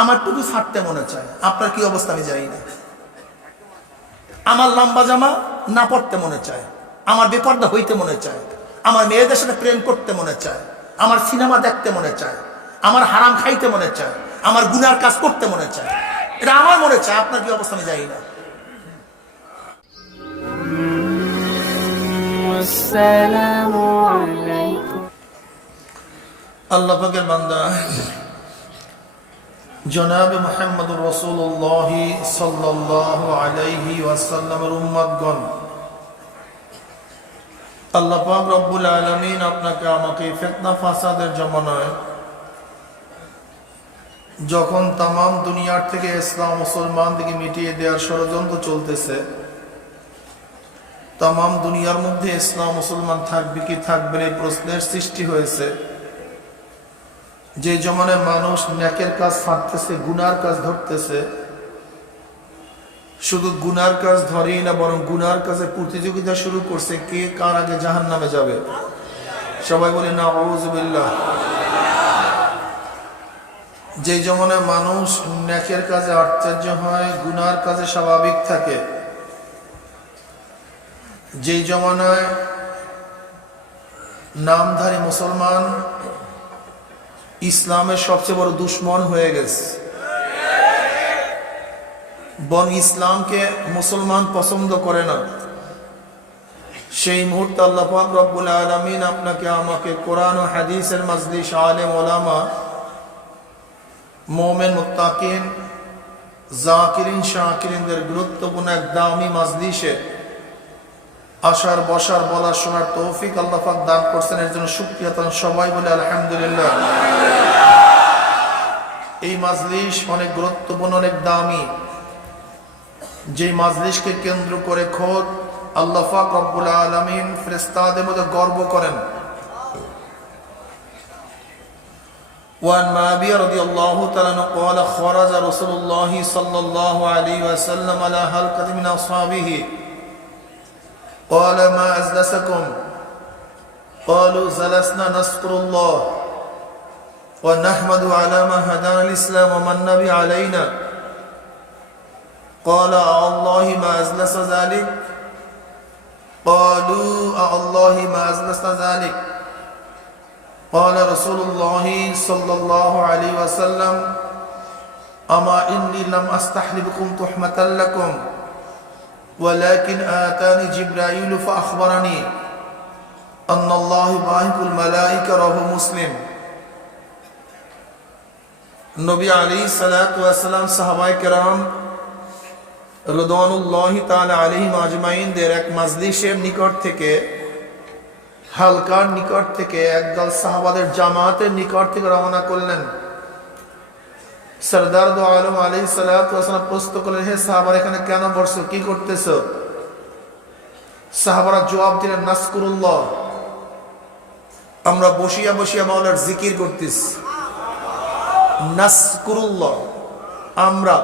আমার টুপি ছাড়তে মনে চায়, আপনার কি অবস্থা আমি জানি না। আমার লম্বা জামা না পড়তে মনে চায়, আমার বেপর্দা হইতে মনে চায়, আমার মেয়েদের সাথে প্রেম করতে মনে চায়, আমার সিনেমা দেখতে মনে চায়, আমার হারাম খাইতে মনে চায়, আমার গুনার কাজ করতে মনে চায়। এটা আমার মনে চায়, আপনার কি অবস্থা আমি জানি না। আসসালামু আলাইকুম। আল্লাহ পাকের বান্দা জনাবে মুহাম্মদুর রাসূলুল্লাহ সাল্লাল্লাহু আলাইহি ওয়াসাল্লামের উম্মতগণ, আল্লাহ পাক রব্বুল আলামিন আপনাকে আমাকে ফিতনা ফাসাদের জমানায় যখন তামাম দুনিয়ার থেকে ইসলাম মুসলমানদেরকে মিটিয়ে দেওয়ার ষড়যন্ত্র চলতেছে, তামাম দুনিয়ার মধ্যে ইসলাম মুসলমান থাকবে কি থাকবে এই প্রশ্নের সৃষ্টি হয়েছে। যে জমানায় মানুষ নেকের কাজ ছাড়তেছে, গুনার কাজ ধরতেছে, শুধু গুনার কাজ ধরেই না বরং গুনার কাজে প্রতিযোগিতা শুরু করছে, কে কার আগে জাহান্নামে যাবে। সবাই বলে নাউযুবিল্লাহ। যে জমানায় মানুষ নেকের কাজে আশ্চর্য হয়, গুনার কাজে স্বাভাবিক থাকে, যেই জমানায় নামধারী মুসলমান ইসলামের সবচেয়ে বড় দুশ্মন হয়ে গেছে, বরং ইসলামকে মুসলমান পছন্দ করে না, সেই মুহূর্তে আল্লাহ পাক রব্বুল আলামিন আপনাকে আমাকে কোরআন ও হাদিসের মাজলিস, আলেম ওলামা, মুমিন মুত্তাকিন, জাকিরিন শাকিরিনদের গুরুত্বপূর্ণ এক দামি মাজলিসে আসার, বসার, বলার, শোনার তৌফিক আল্লাহ পাক দান করছেন। এর জন্য শুকরিয়া। সবাই বলে আলহামদুলিল্লাহ। এই মাজলিস অনেক গুরুত্বপূর্ণ, অনেক দামি, যে মাজলিসকে কেন্দ্র করে খোদ আল্লাহ পাক রব্বুল আলামিন ফেরেশতাদের মধ্যে গর্ব করেন। وعن معاوية رضي الله تعالى عنه قال خرج رسول الله صلى الله عليه وسلم على حلقة من أصحابه قال ما أجلسكم قالوا جلسنا نذكر الله ونحمد على ما هدانا الإسلام ومن به علينا قال الله ما أجلس ذلك قالوا الله ما أجلس ذلك قال رسول الله صلى الله عليه وسلم أما إني لم أستحلف بكم تحمة لكم ولكن آتاني جبرائيل فأخبرني أن الله باهق الملائكة رواه مسلم। নবী আলাইহিস সালাতু ওয়াস সালাম সাহাবায়ে কেরাম রাদিয়াল্লাহু তাআলা আলাইহিম আজমাইনদের এক মাজলিসের নিকট থেকে, হালকার নিকট থেকে একদল সাহাবাদের জামাতের নিকট থেকে রওনা করলেন। সরদার দো আলম আলাইহিস সালাতু ওয়াস সালাম প্রশ্ন করলেন, হে সাহাবারা, এখানে কেন বসছো, কি করতেছো? সাহাবারা জবাব দিলেন, নাসকুরুল্লাহ, আমরা বসিয়া বসিয়া মাওলার জিকির করতেছি। নাসকুরুল্লাহ, আমরা,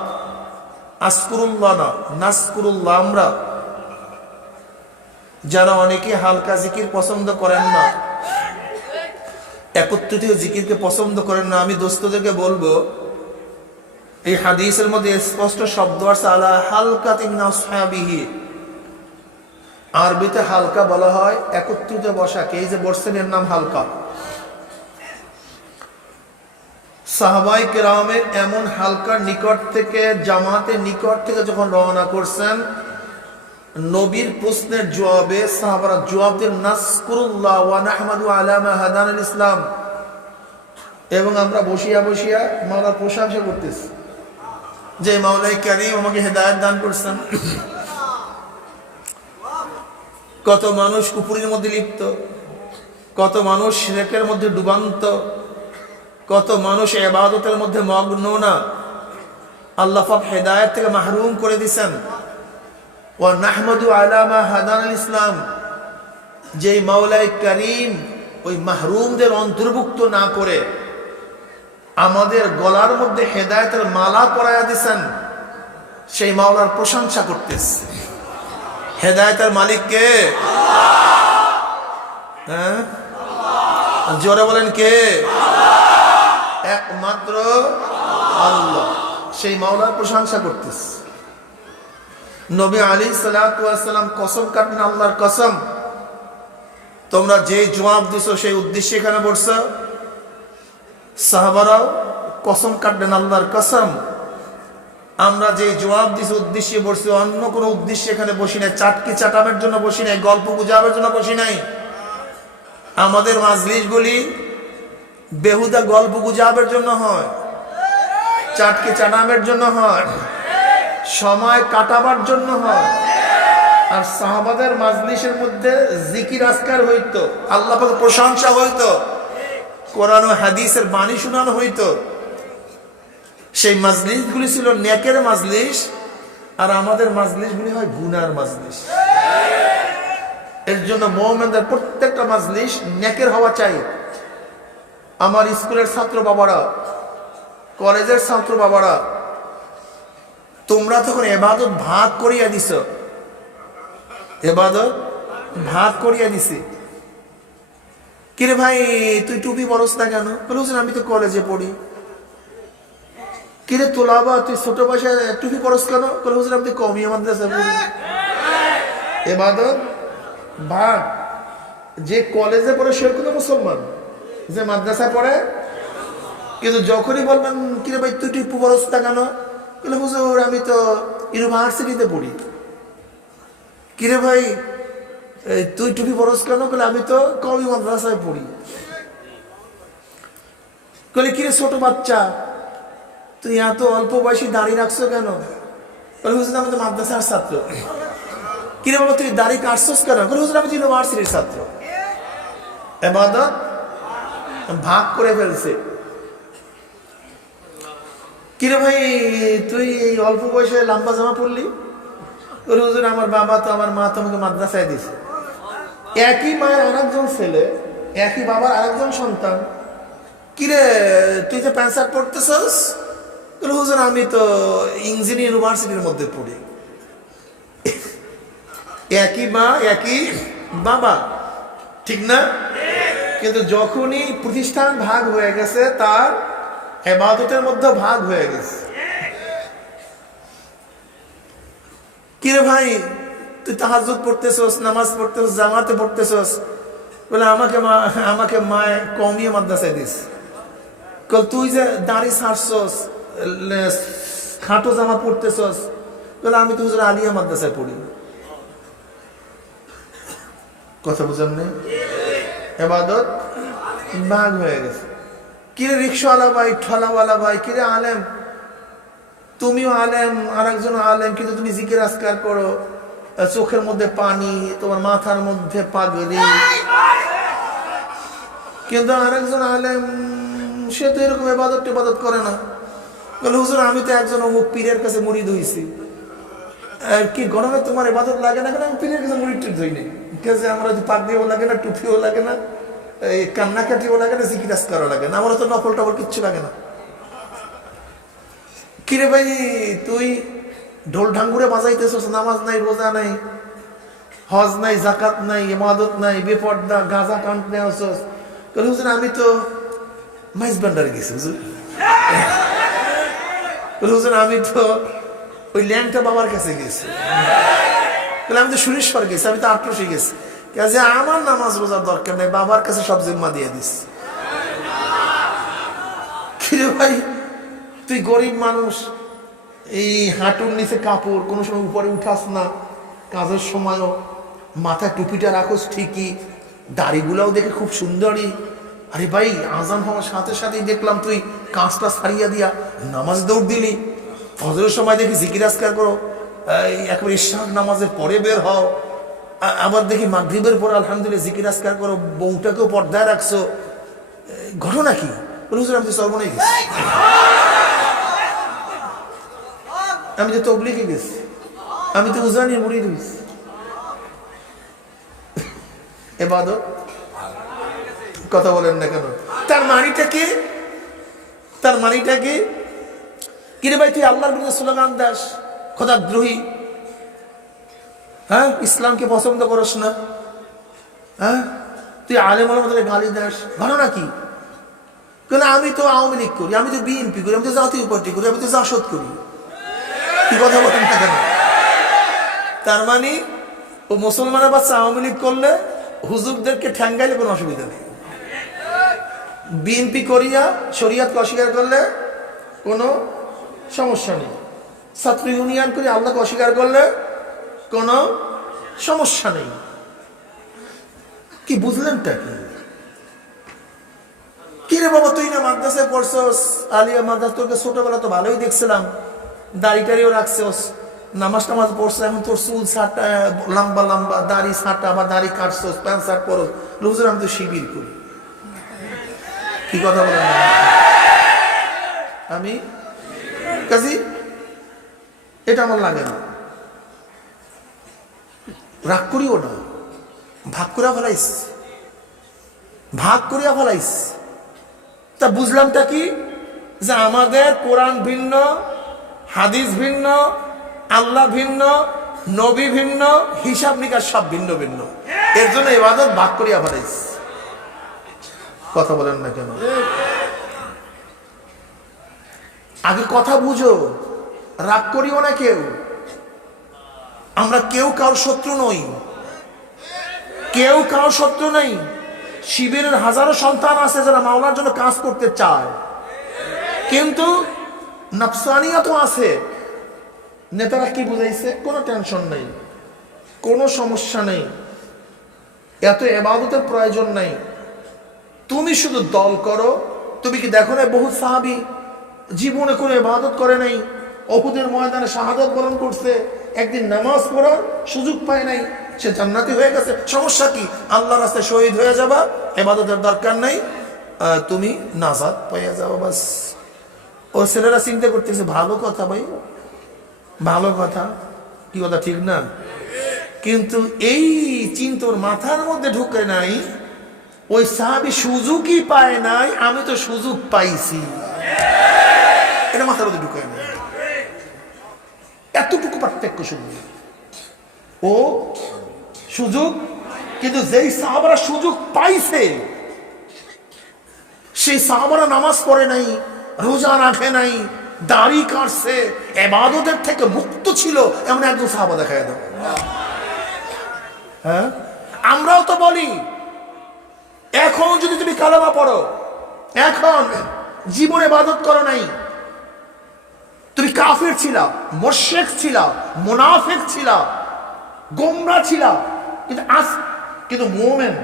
আসকুরুল্লাহ না, নাসকুরুল্লাহ, আমরা। যারা অনেকে হালকা জিকির পছন্দ করেন না, একত্রিত জিকিরকে পছন্দ করেন না, আমি দোস্তদেরকে বলবো, এই হাদিসের মধ্যে স্পষ্ট শব্দ আছে আলা হালকাতিন মিন আসহাবিহি। আরবিতে হালকা বলা হয় একত্রিত বসাকে, এই যে বসছেন এর নাম হালকা। সাহাবায়ে কেরামের এমন হালকার নিকট থেকে, জামাতের নিকট থেকে যখন রওনা করছেন, নবীর প্রশ্নের জবাবে সাহাবারা জবাব দেন নাসকুরুল্লাহ ওয়া নাহমাদু আলা মা হাদানাল ইসলাম, এবং আমরা বসিয়া বসিয়া মাওলার প্রশংসা করতেছি যে মাওলাই কারীম আমাকে হেদায়েত দান করছেন। কত মানুষ কুফরের মধ্যে লিপ্ত, কত মানুষ শিরকের মধ্যে ডুবান্ত, কত মানুষ ইবাদতের মধ্যে মগ্ন না, আল্লাহ পাক হেদায়েত থেকে মাহরুম করে দিয়েছেন। ওয়া নাহমাদু আলা মা হাদানাল ইসলাম, যে মাওলাই কারীম ওই মাহরুমদের অন্তর্ভুক্ত না করে আমাদের গলার মধ্যে হেদায়েতের মালা পরায়া দিয়েছেন, সেই মাওলার প্রশংসা করতেছে। হেদায়েতের মালিক কে? হ্যাঁ, জোরে বলেন কে? একমাত্র আল্লাহ। সেই মাওলার প্রশংসা করতেছ। নবী আলাইহিস সালাতু ওয়াস সালাম কসম কাটেন, আল্লাহর কসম, তোমরা যে জবাব দিছো সেই উদ্দেশ্যে এখানে বসছো। সাহাবারাও কসম কাটলেন, আল্লাহর কসম, আমরা যে জবাব দিছি উদ্দেশ্যে বসছি, অন্য কোনো উদ্দেশ্যে এখানে বসি নাই, চাটকি চাটামের জন্য বসি নাই, গল্প গুজবের জন্য বসি নাই। আমাদের মাজলিসগুলি বেহুদা গল্প গুজবের জন্য হয়, চাটকি চাটামের জন্য হয়, সময় কাটাবার জন্য হয়। আর সাহাবাদের মাজলিসের মধ্যে জিকির আজকার হইতো, আল্লাহ পাকের প্রশংসা হইতো, কোরআন ও হাদিসের বাণী শোনানো হইতো। সেই মাজলিসগুলি ছিল নেকের মাজলিস, আর আমাদের মাজলিসগুলি হয় গুনার মাজলিস। এর জন্য মুমিনদের প্রত্যেকটা মাজলিস নেকের হওয়া চাই। আমার স্কুলের ছাত্র বাবারা, কলেজের ছাত্র বাবারা, তোমরা তখন ইবাদত ভাগ করিয়া দিছ, ইবাদত ভাগ করিয়া দিছি। কিরে ভাই তুই টুপি পরস না কেন? বলে হুজুর আমি তো কলেজে পড়ি। কিরে তোলাবা তুই ছোট বয়সে টুপি পরস কেন? বলে হুজুর আমি তো কওমিয়া মাদ্রাসায় পড়ি। ইবাদত ভাগ। যে কলেজে পড়ে সে কোনো মুসলমান, যে মাদ্রাসায় পড়ে। কিন্তু যখনই বলবেন কিরে ভাই তুই টুপি পরস না কেন? বলে হুজুর আমি তো ইউনিভার্সিটিতে পড়ি। কিরে ভাই তুই টুপি পরস কেন? বলে আমি তো কওমি মাদ্রাসায় পড়ি। বলে কিরে ছোট বাচ্চা তুই এত অল্প বয়সী দাঁড়িয়ে রাখছো কেন? বলে হুজুর আমি তো মাদ্রাসার ছাত্র। কিরে বাবা তুই দাড়ি কাটছস কেন? বলে হুজুর আমি তো ইউনিভার্সিটির ছাত্র। ইবাদত ভাগ করে ফেলছে। কিরে ভাই তুই এই অল্প বয়সে লম্বা জামা পরলি? বলে হুজুর আমার বাবা তো আমার মা তো আমাকে মাদ্রাসায় দিছে। একই মায়ের আরেকজন ছেলে, একই বাবার আরেকজন সন্তান। কিরে তুই যে প্যান্ট শার্ট পরতেছস? বলে হুজুর আমি তো ইঞ্জিনিয়ারিং ইউনিভার্সিটির মধ্যে পড়ি। একই মা একই বাবা, ঠিক না? কিন্তু যখনই প্রতিষ্ঠান ভাগ হয়ে গেছে, তার ইবাদতের মধ্যে ভাগ হয়ে গেছে। কিরে ভাই তুই তাহাজ্জুদ পড়তেছস, নামাজ পড়তেছস, জামাতে পড়তেছস? বলে আমাকে মায়ে কওমিয়া মাদ্রাসায় দিস। কল তুই যে দাড়ি ছাড়ছস, খাটো জামা পড়তেছস? বলে আমি তো হুজুর আলিয়া মাদ্রাসায় পড়ি। কথা বুঝেন না? ইবাদত ভাগ হয়ে গেছে। কিরে রিক্সাওয়ালা ভাই, ঠলাওয়ালা ভাই, কিরে আলেম, তুমিও আলেম আর একজন আলেম, কিন্তু তুমি জিকির আজকার করো, চোখের মধ্যে পানি, তোমার মাথার মধ্যে পাগড়ি। কিন্তু আরেকজন আলেম সে তো এরকম ইবাদত করে না। বলে হুজুর আমি তো একজন অমুক পীরের কাছে মুরিদ হইছি। কি গরমে তোমার ইবাদত লাগে না কেন? আমি পীরের কাছে মুরিদ হই নাই। আমরা পাগড়িও লাগে না, টুপিও লাগে না, এই কান্নাকাটিও লাগে না, জিকির আজকারও লাগে না, আমার তো নফল টফল কিচ্ছু লাগে না। কিরে ভাই তুই ঢোল ঢাঙ্গুরে বাজাইতেছস, নামাজ নাই, রোজা নাই, হজ নাই, জাকাত নাই, ইবাদত নাই, বেপর্দা, গাঁজা কান্ট নেওয়াছস? বলে হুজুর আমি তো মাইজ ভান্ডারে গেছি হুজুর। বলে হুজুর আমি তো ওই ল্যাংটা বাবার কাছে গেছি। বলে আমি তো সুরেশ্বর গেছি, আমি তো আটরসে গেছি। কাজে আমার নামাজ রোজার দরকার নেই, বাবার কাছে সব জিম্মা দিয়ে দিস। কিরে ভাই তুই গরিব মানুষ, এই হাঁটুর নিচে কাপড়, কোনো সময় উপরে উঠাস না, কাজের সময়ও মাথায় টুপিটা রাখোস ঠিকই, দাড়িগুলাও দেখে খুব সুন্দরী। আরে ভাই আজান হওয়ার সাথে সাথেই দেখলাম তুই কাজটা ছাড়িয়া দিয়া নামাজ দৌড় দিলি। ফজরের সময় দেখি জিকির আজকার করো, একবার ইশরাক নামাজের পরে বের হও, আবার দেখি মাগরিবের পর আলহামদুলিল্লাহ জিকির আজকার করো, বউটাকেও পর্দায় রাখছো। ঘটনা কি? বলে হুজুর আমি তো সর্বনাই গেছি, আমি তো তবলিগে গেছি, আমি তো উজানির মুরিদ হইছি। ইবাদত কথা বলেন না কেন? তার মানিটা কি? তার মানিটা কি? কিরে ভাই তুই আল্লাহর বিরুদ্ধে স্লোগান দাস, খোদাদ্রোহী, হ্যাঁ ইসলামকে পছন্দ করস না, হ্যাঁ তুই আলেম ওলামাদের গালি দাস, ঘটনা কি? কেন আমি তো আওয়ামী লীগ করি, আমি তো বিএনপি করি, আমি তো জাতীয় পার্টি করি, আমি তো জাসদ করি। কি কথা বলেন না কেন? তার মানে ও মুসলমানের বাচ্চা আওয়ামী লীগ করলে হুজুরদেরকে ঠ্যাঙ্গাইলে কোনো অসুবিধা নেই, বিএনপি করিয়া শরিয়াতকে অস্বীকার করলে কোনো সমস্যা নেই, ছাত্র ইউনিয়ন করে আল্লাহকে অস্বীকার করলে কোনো সমস্যা নেই। কি বুঝলেনটা কি? কিরে বাবা তুই না মাদ্রাসায় পড়ছস, আলিয়া মাদ্রাসা, তোকে ছোটবেলা তো ভালোই দেখছিলাম, দাড়িটারিও রাখছস, নামাজ টামাজ পড়ছো, এখন তোর চুল ছাটা লম্বা লম্বা, দাড়ি ছাটা, আবার দাড়ি কাটছস, প্যান্ট শার্ট পরস, হুজুর আমি তো শিবির করি। কি কথা বলেন? আমি কাজী এটা আমার লাগে না, রাগ করিও না, ভাগ করিয়া ফেলাইস, ভাগ করিয়া ফেলাইস। তা বুঝলামটা কি, যে আমাদের কোরআন ভিন্ন, হাদিস ভিন্ন, আল্লাহ ভিন্ন, নবী ভিন্ন, হিসাব নিকাশ সব ভিন্ন ভিন্ন, এর জন্য ইবাদত ভাগ করিয়া ফেলাইস। কথা বলেন না কেন? আগে কথা বুঝো, রাগ করিও না কেউ। আমরা কেউ কারোর শত্রু নই, কেউ কারোর শত্রু নেই। শিবিরের হাজারো সন্তান আছে যারা মাওলার জন্য কাজ করতে চায়, কিন্তু নফসানিয়াত আছে। নেতারা কি বুঝাইছে? কোনো টেনশন নেই, কোনো সমস্যা নেই, এত ইবাদতের প্রয়োজন নেই, তুমি শুধু দল করো। তুমি কি দেখো না বহু সাহাবী জীবনে কোনো ইবাদত করে নাই, উহুদের ময়দানে শাহাদাত বরণ করছে, একদিন নামাজ পড়ার সুযোগ পায় নাই, সে জান্নাতি হয়ে গেছে। সমস্যা কি? আল্লাহর রাস্তায় শহীদ হয়ে যাবা, ইবাদতের দরকার নাই, তুমি নাজাত পেয়ে যাবা বাস। ও ছেলেরা চিন্তা করতেছে ভালো কথা ভাই, ভালো কথা, কি কথা ঠিক না? কিন্তু এই চিন্তর মাথার মধ্যে ঢুকে নাই, ওই সাহাবী সুযোগই পায় নাই, আমি তো সুযোগ পাইছি, এটা মাথার মধ্যে ঢুকে নাই। এতটুকু পার্থক্য শুধু, ও সুযোগ, কিন্তু যেই সাহাবারা সুযোগ পাইছে, সেই সাহাবারা নামাজ পড়ে নাই, রোজা রাখে নাই, দাড়ি কাটছে, ইবাদতের থেকে মুক্ত ছিল, এমন একজন সাহাবা দেখায় দাও। হ্যাঁ, আমরাও তো বলি, এখন যদি তুমি কালেমা পড়ো, এখন জীবনে ইবাদত করো নাই, তুমি কাফির ছিলা, মুশরিক ছিলা, মুনাফিক ছিলা, গোমরা ছিলা, কিন্তু মুমিন।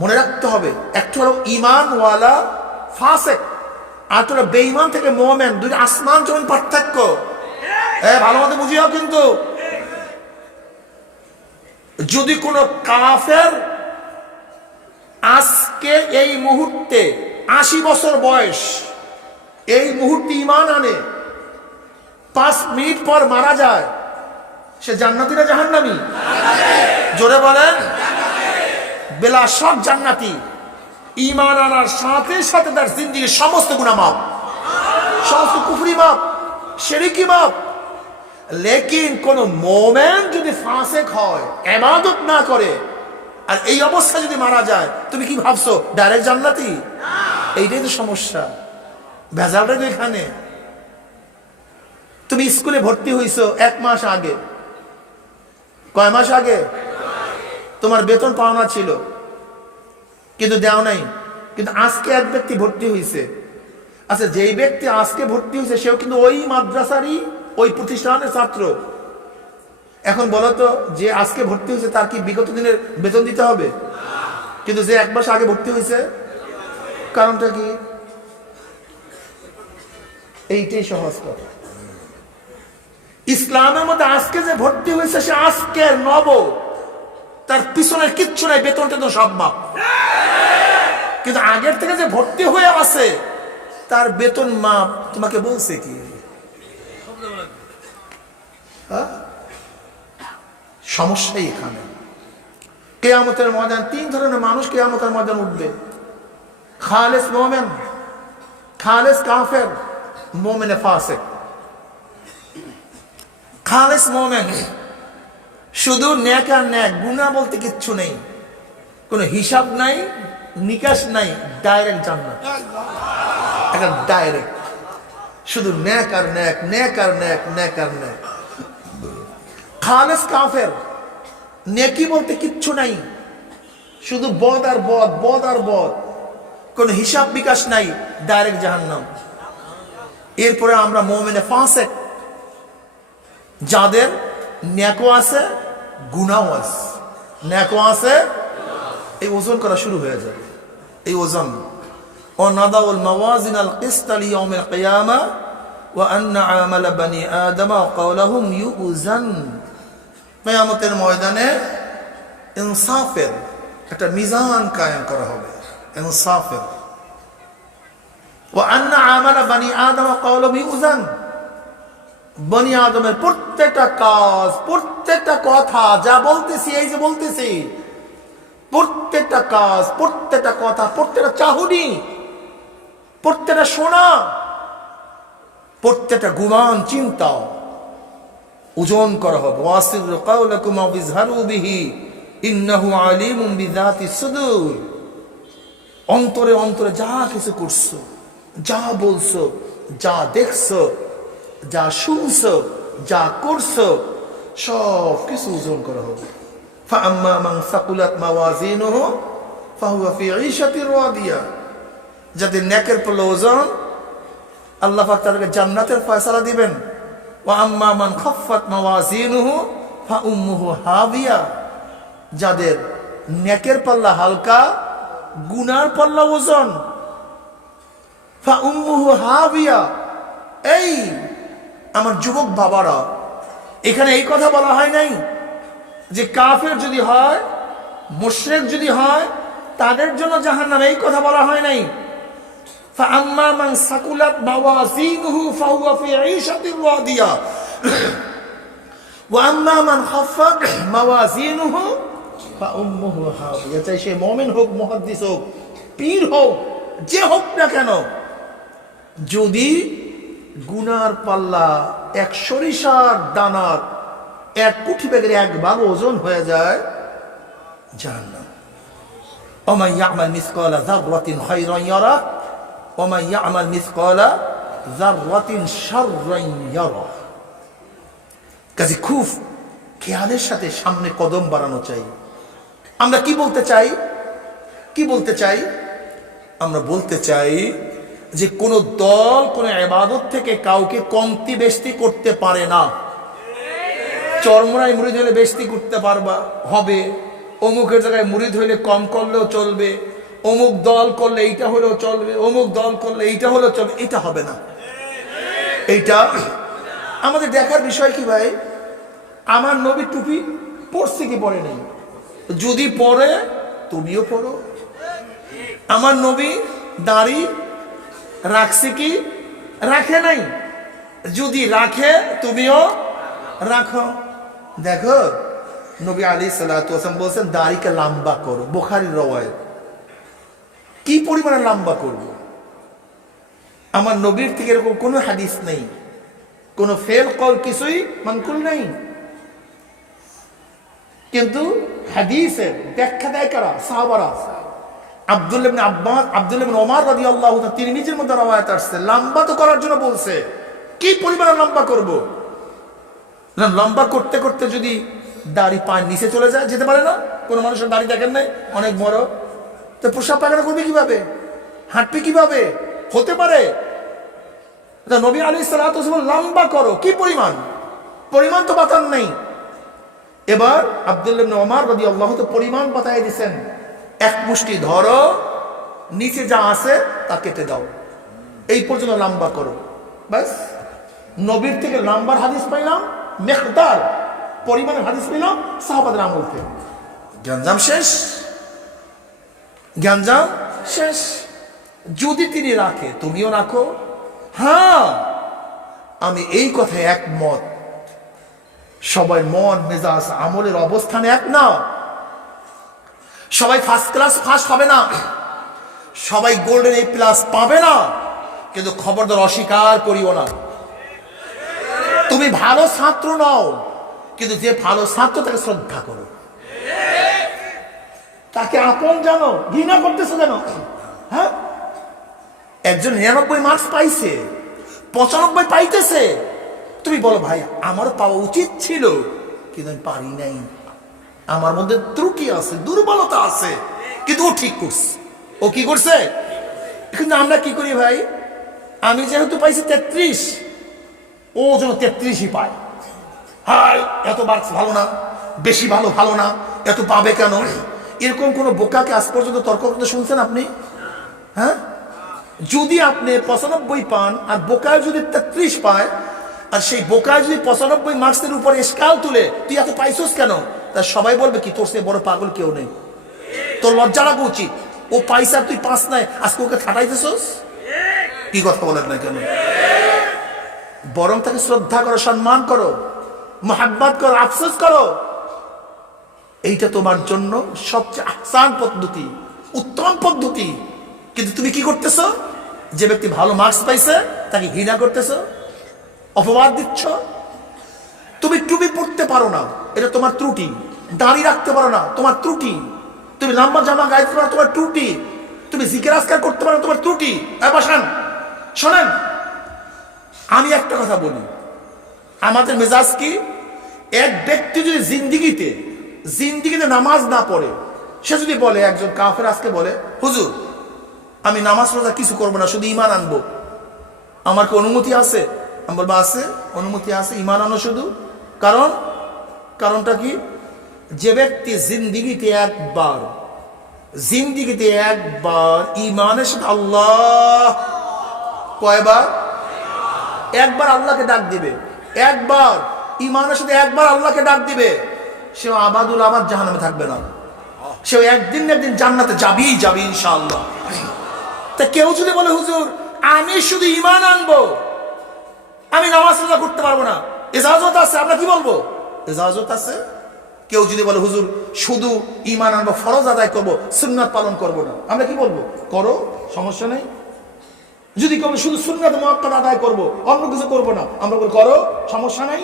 মনে রাখতে হবে, একটা হলো ঈমানওয়ালা ফাসিক, আর একটা হলো বেঈমান থেকে মুমিন, দুটো আসমান জমিন পার্থক্য। ভালো মতো বুঝিও। কিন্তু যদি কোনো কাফের আজকে এই মুহূর্তে 80 বছর বয়স, এই মুহূর্তে ঈমান আনে, 5 মিনিট পর মারা যায়, সে জান্নাতি না জাহান্নামী? জোরে বলেন। বেলা সব জান্নাতি। ঈমান আনার সাথে সাথে তার জিন্দেগির সমস্ত গুনাহ মাফ, সমস্ত কুফরি মাফ, শিরকি মাফ। লেকিন কোন মুমিন যদি ফাসিক হয়, ইবাদত না করে, আর এই অবস্থা যদি মারা যায়, তুমি কি ভাবছো ডাইরেক্ট জান্নাতি? এইটাই তো সমস্যা, ভেজালটা তো এখানে। তুমি স্কুলে ভর্তি হইছো 1 মাস আগে, কয় মাস আগে তোমার বেতন পাওনা ছিল, কিন্তু দেও নাই, কিন্তু আজকে এক ব্যক্তি ভর্তি হইছে। আচ্ছা, যেই ব্যক্তি আজকে ভর্তি হইছে সেও কিন্তু ওই মাদ্রাসারই, ওই প্রতিষ্ঠানের ছাত্র। এখন বলো তো, যে আজকে ভর্তি হয়েছে তার কি বিগত দিনের বেতন দিতে হবে? কিন্তু যে 1 মাস আগে ভর্তি হয়েছে, কারণটা কি? এইটাই সহজ কথা। ইসলামের মধ্যে আজকে যে ভর্তি হয়েছে সে আজকে নব, তার পিছনের কিচ্ছু নাই, বেতনটা তো সব মাপ। কিন্তু আগের থেকে যে ভর্তি হয়ে আছে তার বেতন মাপ তোমাকে বলছে কি? সমস্যাই এখানে। কিয়ামতের ময়দান 3 ধরনের মানুষ কিয়ামতের ময়দান উঠবে: খালেস মুমিন, খালেস কাফের, মুমিনে ফাসিক। খালেস মুমিন শুধু নেক আর নেক, গুনাহ বলতে কিচ্ছু নেই, কোনো হিসাব নাই, নিকাশ নাই, ডাইরেক্ট জান্নাত, একটা ডাইরেক্ট, শুধু নেক আর নেক, নেক আর নেক, নেক আর নেক। খালেস কাফের, নেকি বলতে কিচ্ছু নাই, শুধু বদ আর বদ, বদ আর বদ, কোন হিসাব বিকাশ নাই, ডাইরেক্ট জাহান্নাম। এরপরে আমরা মুমিনে ফাসিক, যাদের নেকও আছে গুনাহও আছে, নেকও আছে, এই ওজন করা শুরু হয়ে যাবে, এই ওজন। ও নাদাউল মাওয়াজিন আল কিসত লিয়াউমিল কিয়ামা ওয়া আন্না আমাল বানি আদম ওয়া কাওলুহুম ইউজান। কিয়ামতের ময়দানে ইনসাফের একটা মিজান কায়েম করা হবে, ইনসাফের। ওয়া আন্না আমাল বানি আদম ওয়া কাওলুহুম ইউজান, বনি আদমের প্রত্যেকটা কাজ, প্রত্যেকটা কথা যা বলতেছি, এই যে বলতেছি, প্রত্যেকটা কাজ, প্রত্যেকটা কথা, প্রত্যেকটা চাহনি, প্রত্যেকটা শোনা, প্রত্যেকটা গুমান চিন্তা ওজন করা হবে। ওয়াসিরু কাওলাকুম আও ইজহারু বিহি ইন্নাহু আলিমুম বিযাতিস সুদূর। অন্তরে অন্তরে যা কিছু করছো, যা বলছো, যা দেখছো, যা শুনছো, যা করছো, সব কিছু ওজন করা হবে। ফাআম্মা মান সাকুলাত মাওয়াজিনুহু ফাহুয়া ফি ঈশাতির রাদিয়া, যাদের নেকের পড়লো ওজন, আল্লাহ পাক তাদেরকে জান্নাতের ফয়সালা দিবেন। ওয়া আম্মা মান খাফফাত মাওয়াজিনুহু ফাউম্মুহু হাবিয়া, যাদের নেকের পাল্লা হালকা, গুনার পাল্লা ওজন, ফাউম্মুহু হাবিয়া। এই আমার যুবক বাবারা, এখানে এই কথা বলা হয় নাই যে কাফের যদি হয়, মুশরিক যদি হয়, তাদের জন্য জাহান্নাম, এই কথা বলা হয় নাই। ফাআম্মা মান সাকুলাত মাওয়াজিনুহু ফাহুয়া ফি ঈশাতির রাদিয়া ওয়া আম্মা মান খাফফাত মাওয়াজিনুহু ফাউম্মুহু হাবিয়া। চাই সে মুমিন হোক, মুহাদ্দিস হোক, পীর হোক, যে হোক না কেন, যদি গুনার পাল্লা এক সরিষার দানার এক কুঠি ব্যাগের এক ভাগ ওজন হয়ে যায়, জাহান্নাম। ওয়া মান ইয়ামাল মিসকালা যাররাতিন খায়রান ইয়ারা ওয়া মান ইয়ামাল মিসকালা যাররাতিন শাররান ইয়ারা। কাজে খুব খেয়ালের সাথে সামনে কদম বাড়ানো চাই। আমরা কি বলতে চাই? কি বলতে চাই? আমরা বলতে চাই যে কোন দল কোন ইবাদত থেকে কাউকে কমতি বেশি করতে পারে না। চরমরায় মুরিদ হইলে বেশি করতে পারবা, হবে। অমুকের জায়গায় মুরিদ হইলে কম করলেও চলবে, অমুক দল করলে এইটা হলেও চলবে, অমুক দল করলে এইটা হলেও চলবে, এটা হবে না। এইটা আমাদের দেখার বিষয় কি ভাই, আমার নবী টুপি পরছে কি পরে নেই? যদি পরে তুমিও পরো। আমার নবী দাড়ি রাখছে কি রাখে নাই? যদি রাখে তুমিও রাখো। দেখো নবী আলাইহিস সালাতু ওয়াসাল্লাম বলেছেন দাড়িকে লম্বা করো, বুখারীর রওয়ায়াত। কি পরিমাণে লম্বা করব? আমার নবীর থেকে এরকম কোনো হাদিস নেই, কোনো ফেল কল কিছুই মানকুল নেই, কিন্তু হাদিসের ব্যাখ্যা দেয় কারা? সাহাবারা। আব্দুল্লাহ ইবনে আব্বাস, আব্দুল্লাহ ইবনে ওমর রাদিয়াল্লাহু তাআলা তিরমিজির মধ্যে রওয়ায়াত আসছে, লম্বা তো করার জন্য বলছে। কি পরিমাণে লম্বা করব? না লম্বা করতে করতে যদি দাড়ি পায়ের নিচে চলে যায়, যেতে পারে না? কোনো মানুষের দাড়ি দেখেন নাই অনেক বড়, তো প্রসাব পায়খানা করবে কিভাবে? হাঁটবে কিভাবে? হতে পারে। নবী আলাইহিস সালাতু ওয়াসাল্লাম লম্বা করো, কি পরিমাণ? পরিমাণ তো বাতান নাই। এবার আব্দুল্লাহ ইবনে ওমর রাদিয়াল্লাহু তাআলা পরিমাণ বাতায় দিয়েছেন, এক মুষ্টি ধরো, নিচে যা আছে তা কেটে দাও, এই পর্যন্ত লম্বা করো। ব্যাস, নবীর থেকে লম্বার হাদিস পাইলাম, মিকদার পরিমাণের হাদিস পাইলাম সাহাবাদের আমল থেকে। জ্ঞানজাম শেষ, জ্ঞানজাম শেষ। যদি তিনি রাখে তুমিও রাখো। হ্যাঁ, আমি এই কথায় একমত, সবাই মন মেজাজ আমলের অবস্থানে এক না। সবাই ফার্স্ট ক্লাস ফার্স্ট হবে না, সবাই গোল্ডেন এ প্লাস পাবে না, কিন্তু খবরদার অস্বীকার করিও না। তুমি ভালো ছাত্র নও, কিন্তু যে ভালো ছাত্র তাকে শ্রদ্ধা করো। তাকে আপন জানো, ঘৃণা করতেছো কেন? হ্যাঁ, একজন 99 মার্কস পাইছে, 95 পাইতেছে, তুমি বলো ভাই আমারও পাওয়া উচিত ছিল কিন্তু আমি পারি নাই, আমার মধ্যে ত্রুটি আছে, দুর্বলতা আছে, কিন্তু ও ঠিক করছে। ও কি করছে? কিন্তু আমরা কি করি ভাই, আমি যেহেতু পাইছি 33, ও যেন 33ই পায়। হাই এত মার্কস ভালো না, বেশি ভালো ভালো না, এত পাবে কেন? এরকম কোন বোকাকে আজ পর্যন্ত তর্ক করতে শুনছেন আপনি? হ্যাঁ, যদি আপনি 95 পান আর বোকায় যদি 33 পায়, আর সেই বোকায় যদি 95 মার্কসের উপরে স্কেল তুলে তুই এত পাইছস কেন, তা সবাই বলবে কি তোর সে বড় পাগল কেউ নেই, তোর লজ্জা রাখা উচিত। ও পাইছে আর তুই পাস নাই, আজকে ওকে ঠাটাইতেছস। কি কথা বলেন না কেন? বরং তাকে শ্রদ্ধা করো, সম্মান করো, মোহাব্বত করো, আফসোস করো। এইটা তোমার জন্য সবচেয়ে আহসান পদ্ধতি, উত্তম পদ্ধতি। কিন্তু তুমি কি করতেছো? যে ব্যক্তি ভালো মার্কস পাইছে তাকে ঘৃণা করতেছো, অপবাদ দিচ্ছ। তুমি টুপি পড়তে পারো না, এটা তোমার ত্রুটি। দাড়ি রাখতে পারো না, তোমার ত্রুটি। তুমি লম্বা জামা গাইতে পারো, তোমার ত্রুটি। তুমি জিকির আজকার করতে পারো, তোমার ত্রুটি। বসান, শোনেন, আমি একটা কথা বলি, আমাদের মেজাজ কি, এক ব্যক্তি যদি জিন্দিগিতে নামাজ না পড়ে, সে যদি বলে, একজন কাফের আজকে বলে হুজুর আমি নামাজ রোজা কিছু করবো না, শুধু ঈমান আনবো, আমার কি অনুমতি আছে? আমি বলবো আছে, অনুমতি আছে, ঈমান আনো শুধু। কারণটা কি? যে ব্যক্তি জিন্দিগিতে একবার ঈমানের সাথে আল্লাহ, কয়বার? একবার আল্লাহকে ডাক দিবে, একবার ঈমানের সাথে একবার আল্লাহকে ডাক দিবে, সে আবাদুল আবাদ জাহান্নামে থাকবে না, সে একদিন না একদিন জান্নাতে যাবে ইনশাআল্লাহ। তা কেউ যদি বলে হুজুর আমি শুধু ঈমান আনবো, আমি নামাজ রোজা করতে পারবো না, ইজাজত আছে? আমরা কি বলবো? ইজাজত আছে। কেউ যদি বলে হুজুর শুধু ঈমান আনবো, ফরজ আদায় করবো, সুন্নাত পালন করবো না, আমরা কি বলবো? করো, সমস্যা নেই। যদি কেউ শুধু সুন্নাত মুআক্কাদা আদায় করবো, অন্য কিছু করবো না, আমরা বলি করো, সমস্যা নাই।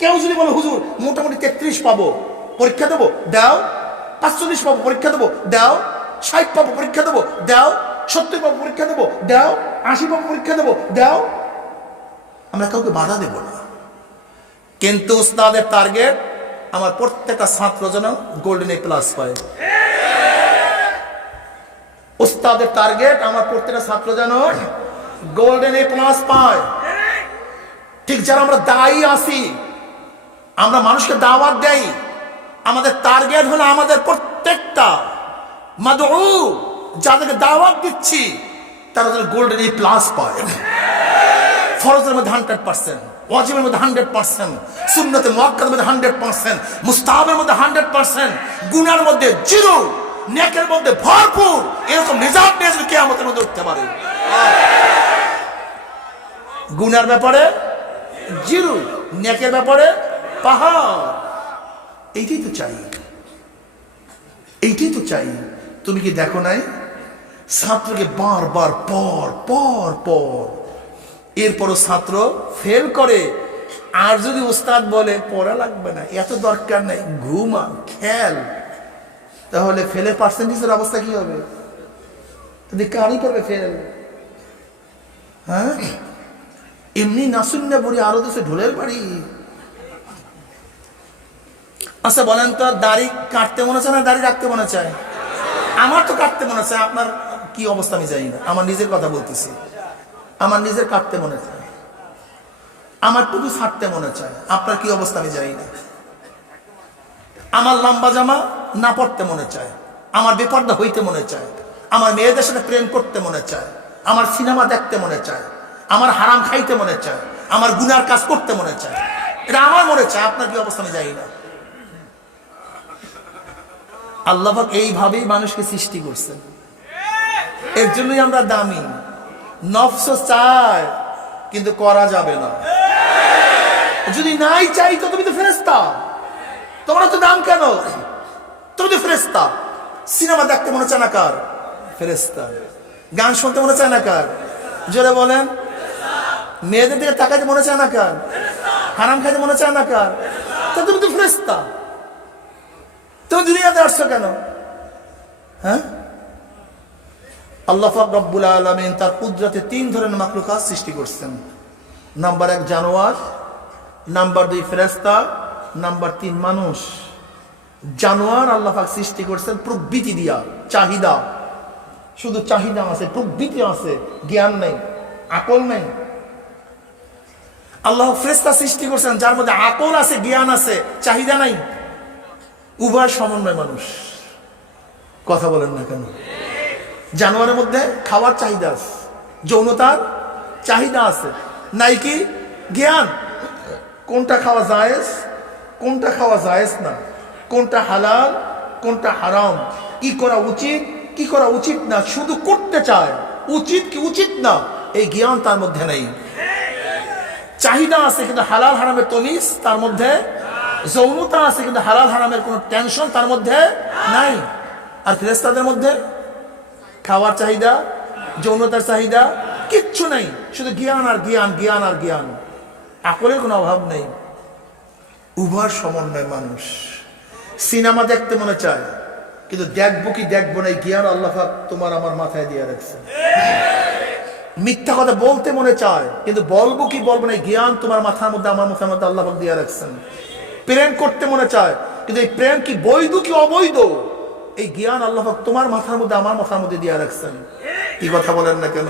কেউ যদি বলে হুজুর মোটামুটি 33 পাবো, পরীক্ষা দেবো, দাও। 45 পাবো, পরীক্ষা দেবো, দাও। 60 পাবো, পরীক্ষা দেবো, দাও। 70 পাবো, পরীক্ষা দেবো, দাও। 80 পাবো, পরীক্ষা দেবো, দাও। আমরা কাউকে বাধা দেব না, কিন্তু উস্তাদের টার্গেট আমার প্রত্যেকটা ছাত্র যেন গোল্ডেন এ প্লাস পায়। উস্তাদের টার্গেট আমার প্রত্যেকটা ছাত্র যেন গোল্ডেন এ প্লাস পায়। ঠিক যারা আমরা দায়ী আছি, আমরা মানুষকে দাওয়াত দেই, আমাদের টার্গেট হলো আমাদের প্রত্যেকটা মাদউ, যাদেরকে দাওয়াত দিচ্ছি তারা যেন গোল্ডেন এ প্লাস পায়। ফরজের মধ্যে 100%, ওয়াজিবের মধ্যে 100%, সুন্নতে মুআক্কাদার মধ্যে 100%, মুস্তাহাবের মধ্যে 100%, গুনার মধ্যে 0, নেকের মধ্যে ভরপুর, এরকম রেজাল্ট নিয়ে যদি কিয়ামতের মধ্যে উঠতে পারে। গুনার ব্যাপারে 0, নেকের ব্যাপারে পাহাড়। এইটাই তো চাই। তুমি কি দেখো নাই ছাত্রকে বারবার পর এরপরও ছাত্র ফেল করে, আর যদি উস্তাদ বলে পড়া লাগবে না, এত দরকার নাই, ঘুমা, খেল, তাহলে ফেলের পার্সেন্টেজের অবস্থা কি হবে? যদি কারই করবে ফেল। হ্যাঁ, এমনি নাসুন্না বুড়ি আরো দেশে ঢোলের বাড়ি। আচ্ছা বলেন তো, দাড়ি কাটতে মনে চায় না দাড়ি রাখতে মনে চায়? আমার তো কাটতে মনে চায়, আপনার কি অবস্থা আমি জানি না, আমার নিজের কথা বলতেছি। আমার নিজের কাটতে মনে চায়, আমার টুকু ছাড়তে মনে চায়, আপনার কি অবস্থা আমি জানি না। আমার লম্বা জামা না পড়তে মনে চায়, আমার বেপর্দা হইতে মনে চায়, আমার মেয়েদের সাথে প্রেম করতে মনে চায়, আমার সিনেমা দেখতে মনে চায়, আমার হারাম খাইতে মনে চায়, আমার গুনার কাজ করতে মনে চায়, এটা আমার মনে চায়, আপনার কি অবস্থা আমি জানি না। আল্লাহ পাক এইভাবেই মানুষকে সৃষ্টি করছেন, এর জন্যই আমরা দামি। নফস চায় কিন্তু করা যাবে না, যদি নাই চাই তো তুমি তো ফেরেশতা, তোমার তো দাম কেন? তুমি তো ফেরেশতা। সিনেমা দেখতে মনে চায় না কার? ফেরেশতা। গান শুনতে মনে চায় না কার? জোরে বলেন। মেয়েদের দিকে তাকাইতে মনে চায় না কার? হারাম খাইতে মনে চায় না কার? তা তুমি তো ফেরেশতা। তুমি দুনিয়াতে আসছো কেন? হ্যাঁ, আল্লাহ পাক রব্বুল আলামিন তার কুদরতে 3 ধরনের মাখলুকাত সৃষ্টি করছেন। নাম্বার 1 জানোয়ার, নাম্বার 2 ফেরেশতা, নাম্বার 3 মানুষ। জানোয়ার আল্লাহ পাক সৃষ্টি করছেন প্রবৃত্তি দিয়া, চাহিদা, শুধু চাহিদা আছে, প্রবৃত্তি আছে, জ্ঞান নাই, আকল নাই। আল্লাহ ফেরেশতা সৃষ্টি করছেন যার মধ্যে আকল আছে, জ্ঞান আছে, চাহিদা নাই, উভয় সমন্বয় মানুষ। কথা বলেন না কেন? জানোয়ারের মধ্যে খাওয়ার চাহিদা আছে, যৌনতার চাহিদা আছে, নাই কি জ্ঞান, কোনটা খাওয়া জায়েজ, কোনটা খাওয়া জায়েজ না, কোনটা হালাল, কোনটা হারাম, কি করা উচিত, কি করা উচিত না, শুধু করতে চায়, উচিত কি উচিত না এই জ্ঞান তার মধ্যে নেই। চাহিদা আছে কিন্তু হালাল হারামের তমিজ তার মধ্যে, যৌনতা আছে কিন্তু হালাল হারামের কোনো টেনশন তার মধ্যে নাই। আর ফেরেশতাদের মধ্যে খাওয়ার চাহিদা, যৌনতার চাহিদা কিচ্ছু নাই, শুধু জ্ঞান আর জ্ঞান, জ্ঞান আর জ্ঞান, আকলের কোনো অভাব নেই, উভয় সমন্বয় মানুষ। সিনেমা দেখতে মনে চায় কিন্তু দেখবো কি দেখবো না, এই জ্ঞান আল্লাহ পাক তোমার আমার মাথায় দিয়ে রাখছে। মিথ্যা কথা বলতে মনে চায় কিন্তু বলবো কি বলবো না, এই জ্ঞান তোমার মাথার মধ্যে আমার মাথার মধ্যে আল্লাহ পাক দিয়ে রাখছেন। প্রেম করতে মনে চায় কিন্তু এই প্রেম কি বৈধ কি অবৈধ, এই জ্ঞান আল্লাহ পাক তোমার মাথার মধ্যে আমার মাথার মধ্যে দিয়ে রাখছেন। কি কথা বলেন না কেন?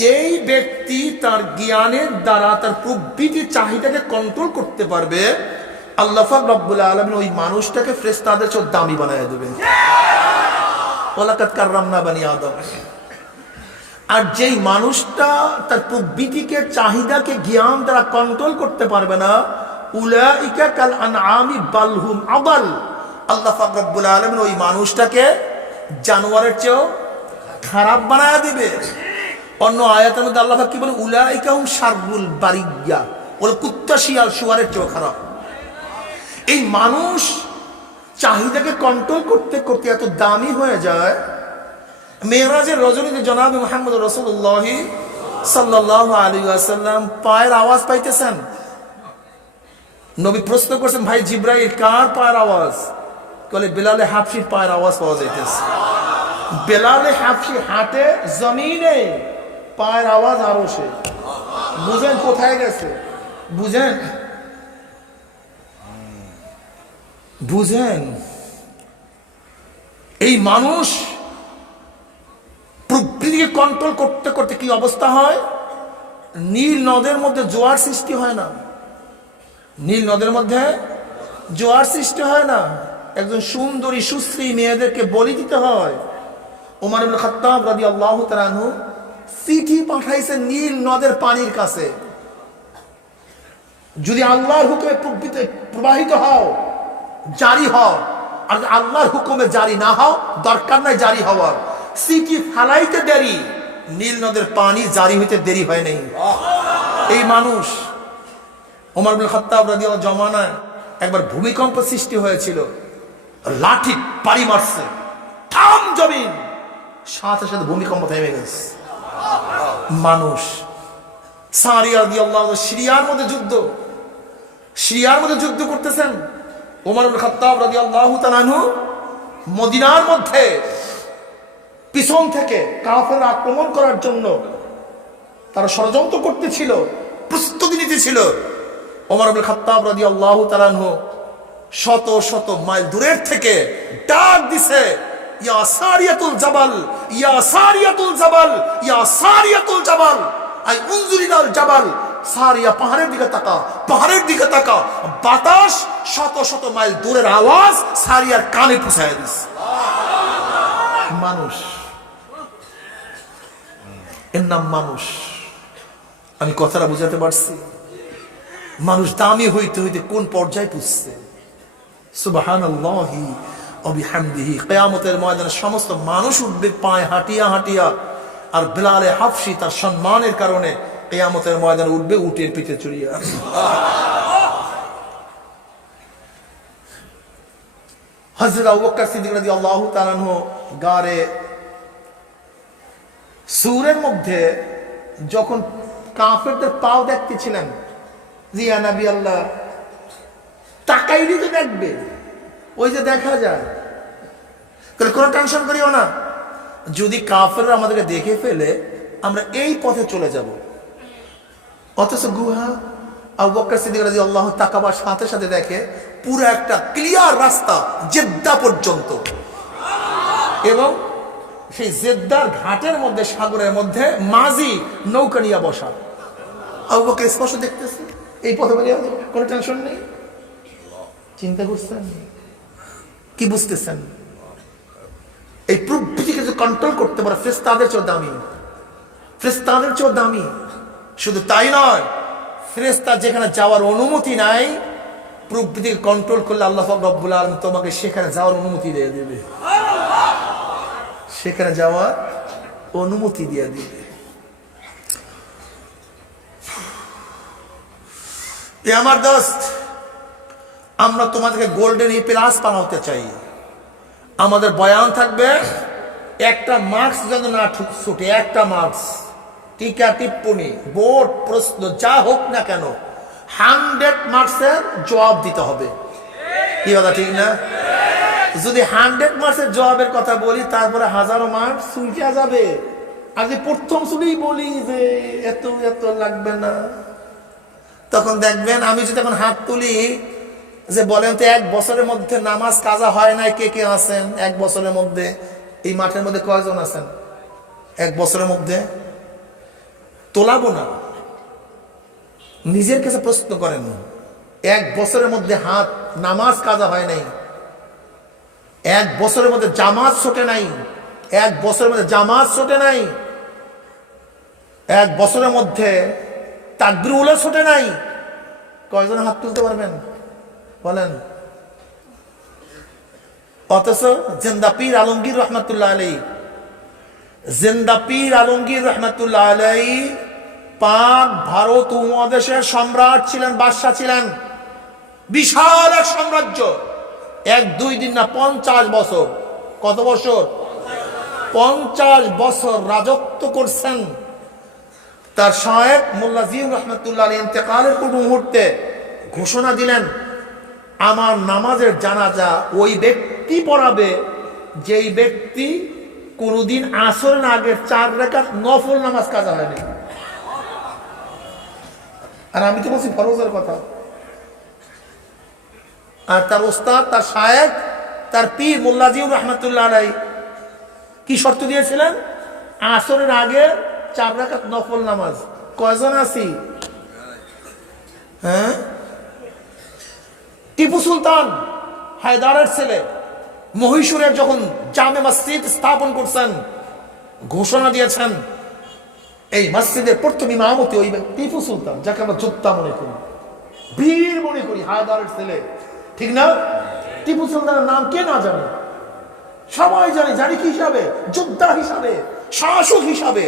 যেই ব্যক্তি তার জ্ঞানের দ্বারা তার প্রবৃত্তি চাহিদাকে কন্ট্রোল করতে পারবে, আল্লাহ পাক রব্বুল আলামিন ওই মানুষটাকে ফেরেশতাদের চেয়ে দামি বানায় দেবে। ওয়ালাকাদ কাররামনা বানি আদম। আর যেই মানুষটা তার প্রবৃত্তিকে চাহিদাকে জ্ঞান দ্বারা কন্ট্রোল করতে পারবে না, উলাইকা কাল আনআমি বাল হুম আদাল, আল্লাহ পাক রব্বুল আলামিন ওই মানুষটাকে জানোয়ারের চেয়েও খারাপ বানায় দিবে। অন্য আয়াতের মধ্যে আল্লাহ পাক কি বলে, উলাইকা হুম শাররুল বারিয়া, বলে কুত্তা শিয়াল শুয়ারের চেয়েও খারাপ। এই মানুষ চাহিদাকে কন্ট্রোল করতে করতে এত দামি হয়ে যায়, মেরাজের রজনীতে জনাব মুহাম্মদ রাসূলুল্লাহ সাল্লাল্লাহু আলাইহি ওয়াসাল্লাম পায়ের আওয়াজ পাইতেছেন। নবী প্রশ্ন করছেন, ভাই জিব্রাইল কার পায়ের আওয়াজ? বলে বেলালে হাবশির পায়ের আওয়াজ পাওয়া যাইতেছে। বেলালে হাবশি হাঁটে জমিনে, পায়ের আওয়াজ আরশে। বুঝেন কোথায় গেছে? বুঝেন, বুঝেন এই মানুষ প্রকৃতিকে কন্ট্রোল করতে করতে কি অবস্থা হয়? নীল নদের মধ্যে জোয়ার সৃষ্টি হয় না, নীল নদের মধ্যে জোয়ার সৃষ্টি হয় না, একজন সুন্দরী সুশ্রী মেয়েদেরকে বলি দিতে হয়। ওমর ইবনে খাত্তাব রাদিয়াল্লাহু তাআলা আনহু চিঠি পাঠাইছেন নীল নদের পানির কাছে, যদি আল্লাহর হুকুমে প্রবাহিত হও, জারি হও, আর আল্লাহর হুকুমে জারি না হও, দরকার নাই জারি হওয়ার। চিঠি ফালাইতে দেরি, নীল নদের পানি জারি হইতে দেরি হয় নাই। এই মানুষ ওমর ইবনে খাত্তাব রাদিয়াল্লাহু জমানায় একবার ভূমিকম্প সৃষ্টি হয়েছিল, লাঠি পাড়ি মারছে, থাম জমিন, সাথে সাথে ভূমিকম্প থেমে গেছে। মানুষ সারিয়া রাদিয়াল্লাহু সিরিয়ার মধ্যে যুদ্ধ, সিরিয়ার মধ্যে যুদ্ধ করতেছেন। ওমর ইবনে খাত্তাব রাদিয়াল্লাহু তাআলা আনহু মদিনার মধ্যে পিছন থেকে কাফেররা আক্রমণ করার জন্য তারা ষড়যন্ত্র করতেছিল, প্রস্তুতি নিতেছিল। ওমর ইবনে খাত্তাব রাদিয়াল্লাহু তাআলা আনহু শত শত মাইল দূরের থেকে ডাক দিছে, ইয়া সারিয়াতুল জাবাল, ইয়া সারিয়াতুল জাবাল, ইয়া সারিয়াতুল জাবাল, আই উনজুরিলাল জাবাল। সারিয়া পাহাড়ের দিকে তাকা, পাহাড়ের দিকে তাকা। বাতাস শত শত মাইল দূরের আওয়াজ সারিয়ার কানে পৌঁছায় দিছে। মানুষ, এর নাম মানুষ। আমি কথাটা বুঝাতে পারছি? মানুষ দামি হইতে হইতে কোন পর্যায়ে পুষছে। সুবহানাল্লাহি ওয়া বিহামদিহি। কিয়ামতের ময়দানে সমস্ত মানুষ উঠবে পায়ে হাঁটিয়া হাঁটিয়া, আর বেলালে হাফসি তার সম্মানের কারণে কিয়ামতের ময়দানে উঠবে উটের পিঠে চড়িয়া। হযরত আবু বকর সিদ্দিক রাদিয়াল্লাহু তাআলা আনহু গারে সূরের মধ্যে যখন কাফেরদের পাও দেখতেছিলেন, জিয়া নবী আল্লাহ তাকাইলি তো দেখবে, ওই যে দেখা যায় কোনো টেনশন করিও না। যদি কাফেররা আমাদেরকে দেখে ফেলে আমরা এই পথে চলে যাব। অথচ গুহা আবু বকর সিদ্দিক রাদিয়াল্লাহু তাকাবার সাথে সাথে দেখে পুরো একটা ক্লিয়ার রাস্তা জেদ্দা পর্যন্ত, এবং সেই জেদ্দার ঘাটের মধ্যে, সাগরের মধ্যে মাঝি নৌকা নিয়ে বসা। আবু বকর স্পষ্ট দেখতেছে এই পথে বলে কোনো টেনশন নেই। চিন্তা করছেন কি, বুঝতেছেন? এই প্রবৃত্তিকে যে কন্ট্রোল করতে পারে ফেরেশতাদের চেয়েও দামি, ফেরেশতাদের চেয়েও দামি। শুধু তাই নয়, ফেরেশতা যেখানে যাওয়ার অনুমতি নাই, প্রবৃত্তিকে কন্ট্রোল করলে আল্লাহ পাক রব্বুল আলামিন তোমাকে সেখানে যাওয়ার অনুমতি দিয়ে দেবে, সেখানে যাওয়ার অনুমতি দিয়ে দিবে। এ আমার দোস্ত, আমরা তোমাদেরকে গোল্ডেন এ প্লাস বানাতে চাই। আমাদের বয়ান থাকবে একটা মার্কস যেন না ছুটে, একটা মার্কস, টিকা টিপ্পনি, বোর্ড প্রশ্ন যা হোক না কেন 100 মার্কসের জবাব দিতে হবে। কি কথা ঠিক না? যদি 100 মার্কসের জবাবের কথা বলি তারপরে 1000 মার্কস ছুটে যাবে। আর যদি প্রথম শুনেই বলি যে এত এত লাগবে না, তখন দেখবেন আমি যদি এখন হাত তুলি যে বলেন তো 1 বছরের মধ্যে নামাজ কাজা হয় নাই কে কে আছেন? 1 বছরের মধ্যে এই মাঠের মধ্যে কয়জন আছেন? 1 বছরের মধ্যে তোলাবো না, নিজের কাছে প্রশ্ন করেন। 1 বছরের মধ্যে হাত নামাজ কাজা হয় নাই, 1 বছরের মধ্যে জামাত ছোটে নাই, 1 বছরের মধ্যে জামাত ছোটে নাই, 1 বছরের মধ্যে তাকবীরুল ছোটে নাই, কয়জন হাত তুলতে পারবেন বলেন? অথচ জিন্দা পীর আলমগীর রহমাতুল্লাহ আলাইহি, জিন্দা পীর আলমগীর রহমাতুল্লাহ আলাইহি পাক ভারত উপমহাদেশের সম্রাট ছিলেন, বাদশা ছিলেন, বিশাল এক সাম্রাজ্য। 1-2 দিন না, 50 বছর। কত বছর? 50 বছর রাজত্ব করছেন। তার শায়েখ মোল্লা জিয়াউর রহমাতুল্লাহ আলাইহি ইন্তেকালের পূর্ব মুহূর্তে ঘোষণা দিলেন, আমার নামাজের জানাজা ওই ব্যক্তি পড়াবে যেই ব্যক্তি কোনদিন আসরের আগে 4 রাকাত নফল নামাজ কাজা হয়নি। আর আমি তো বলছি ফরজের কথা। আর তার ওস্তাদ, তার শায়েখ, তার পীর মোল্লা জিয়াউর রহমাতুল্লাহ আলাইহি কি শর্ত দিয়েছিলেন? আসরের আগে 4 রাকাত নফল নামাজ। কয়জন আছি? হ্যাঁ, টিপু সুলতান হায়দারের ছেলে মহীশূরের যখন জামে মসজিদ স্থাপন করছেন, ঘোষণা দিয়েছেন এই মসজিদের প্রথম ইমামতি ওই টিপু সুলতান, যাকে আমরা যোদ্ধা মনে করি, বীর মনে করি, হায়দারের ছেলে, ঠিক না? টিপু সুলতানের নাম কে না জানে? সবাই জানে। জানি কি হিসাবে? যোদ্ধা হিসাবে, শাসক হিসাবে,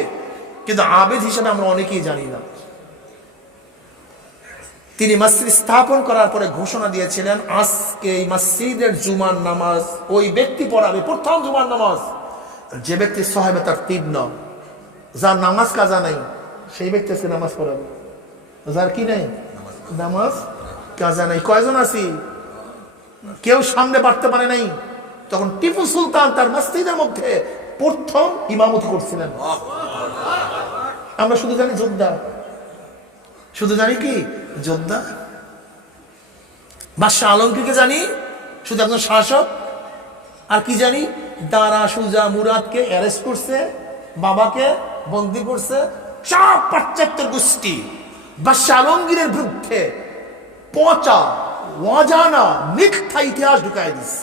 কিন্তু আবেদ হিসাবে আমরা অনেকেই জানি না। তিনি মসজিদ স্থাপন করার পরে ঘোষণা দিয়েছিলেন, আজকে এই মসজিদের জুমার নামাজ ওই ব্যক্তি পড়াবে, প্রথম জুমার নামাজ যে ব্যক্তি সাহেবে তার তীব্র, যার নামাজ কাজা নাই সেই ব্যক্তি আজকে নামাজ পড়াবে। যার কি নাই? নামাজ কাজা নাই। কয়জন আছি? কেউ সামনে বাড়তে পারে নাই। তখন টিপু সুলতান তার মসজিদের মধ্যে প্রথম ইমামতি করছিলেন। আমরা শুধু জানি যোদ্ধা, শুধু জানি কি যোদ্ধা। বাদশাহ আলমগীরকে জানি শুধু একজন শাসক। আর কি জানি? দারা সুজা মুরাদকে অ্যারেস্ট করছে, বাবাকে বন্দী করছে, সব পাশ্চাত্যের গোষ্ঠী বাদশাহ আলমগীরের বিরুদ্ধে পচা অজানা মিথ্যা ইতিহাস ঢুকাই দিচ্ছে।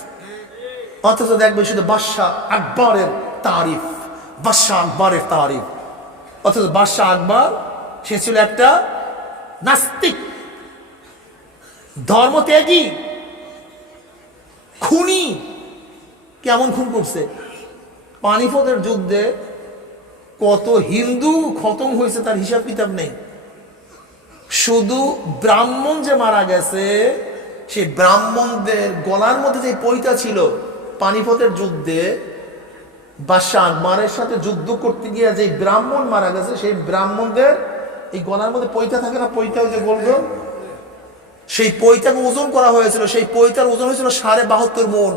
অথচ দেখবে শুধু বাদশাহ আকবরের তারিফ, বাদশাহ আকবরের তারিফ। অথচ বাদশাহ আকবর সে ছিল একটা নাস্তিক, ধর্মত্যাগী, খুনি। কেমন খুন করছে? পানিপথের যুদ্ধে কত হিন্দু খতম হয়েছে তার হিসাব কিতাব নেই। শুধু ব্রাহ্মণ যে মারা গেছে, সেই ব্রাহ্মণদের গলার মধ্যে যে পৈতা ছিল পানিপথের যুদ্ধে, বাদশাহ আকবরের সাথে যুদ্ধ করতে গিয়ে যে ব্রাহ্মণ মারা গেছে, সেই ব্রাহ্মণদের এই গলার মধ্যে পৈতা থাকে না, পৈতা যে গোল গোল, সেই পৈতাকে ওজন করা হয়েছিল। সেই পৈতার ওজন হয়েছিল 72.5 মণ।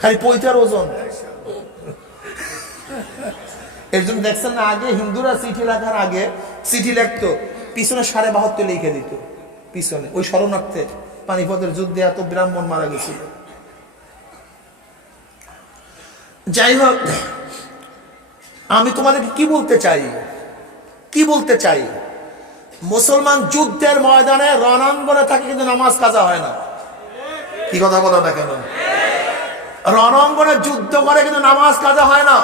খালি পৈতার ওজন। এর জন্য দেখছেন না, আগে হিন্দুরা চিঠি লেখার আগে চিঠি লিখতো পিছনে 72.5 লিখে দিত পিছনে, ওই শরণার্থে পানিপথের যুদ্ধে এত ব্রাহ্মণ মারা গেছিল। যাই হোক, আমি তোমাদেরকে কি বলতে চাই, মুসলমান যুদ্ধের ময়দানে রণাঙ্গনে থাকে কিন্তু নামাজ কাজা হয় না। কি কথা বলো না কেন? রণাঙ্গনে যুদ্ধ করে কিন্তু নামাজ কাজা হয় না।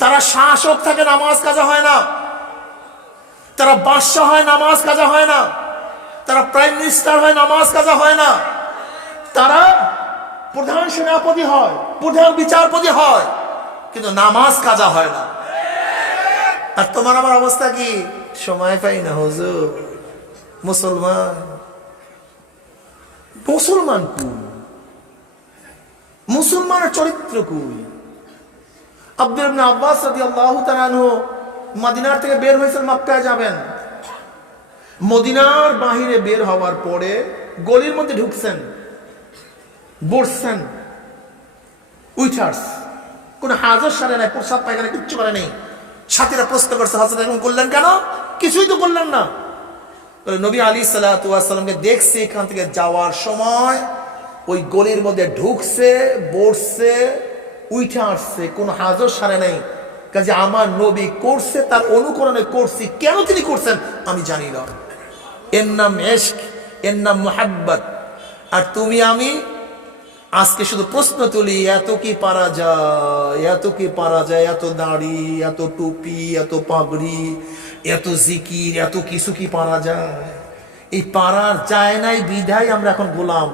তারা শাসক থাকে, নামাজ কাজা হয় না। তারা বাদশা হয়, নামাজ কাজা হয় না। তারা প্রাইম মিনিস্টার হয়, নামাজ কাজা হয় না। তারা প্রধান সেনাপতি হয়, প্রধান বিচারপতি হয়, কিন্তু নামাজ কাজা হয় না। আর তোমার আমার অবস্থা কি? সময় পাই না হুজুর। মুসলমান কই? মুসলমানের চরিত্র কই? আব্দুল্লাহ ইবনে আব্বাস রাদিয়াল্লাহু তাআলা আনহু মদিনার থেকে বের হয়েছেন, মক্কায় যাবেন। মদিনার বাহিরে বের হওয়ার পরে গলির মধ্যে ঢুকছেন, বসছেন, উইটার্স কোন হাজার সারে নাই, প্রসাব পায়খানা কিচ্ছু করে নেই। সাথীরা প্রশ্ন করছে, হযরত এরকম করলেন কেন? কিছুই তো করলেন না। নবী আলাইহিস সালাতু ওয়াস সালামকে দেখছে এখান থেকে যাওয়ার সময়, ওই গলির মধ্যে ঢুকছে, বসছে, উঠে আসছে, কোন হাজার সারে নাই। কাজে আমার নবী করছে, তার অনুকরণে করছি। কেন তিনি করছেন আমি জানি না। এর নাম ইশক, এর নাম মুহাব্বত। আর তুমি আমি আজকে শুধু প্রশ্ন তুলি, এত কি পারা যায়, এত কি পারা যায়, এত দাড়ি, এত টুপি, এত পাগড়ি, এত জিকির, এত কিছু কি পারা যায়? এই পারার যায় নাই বিধায় আমরা এখন গোলাম,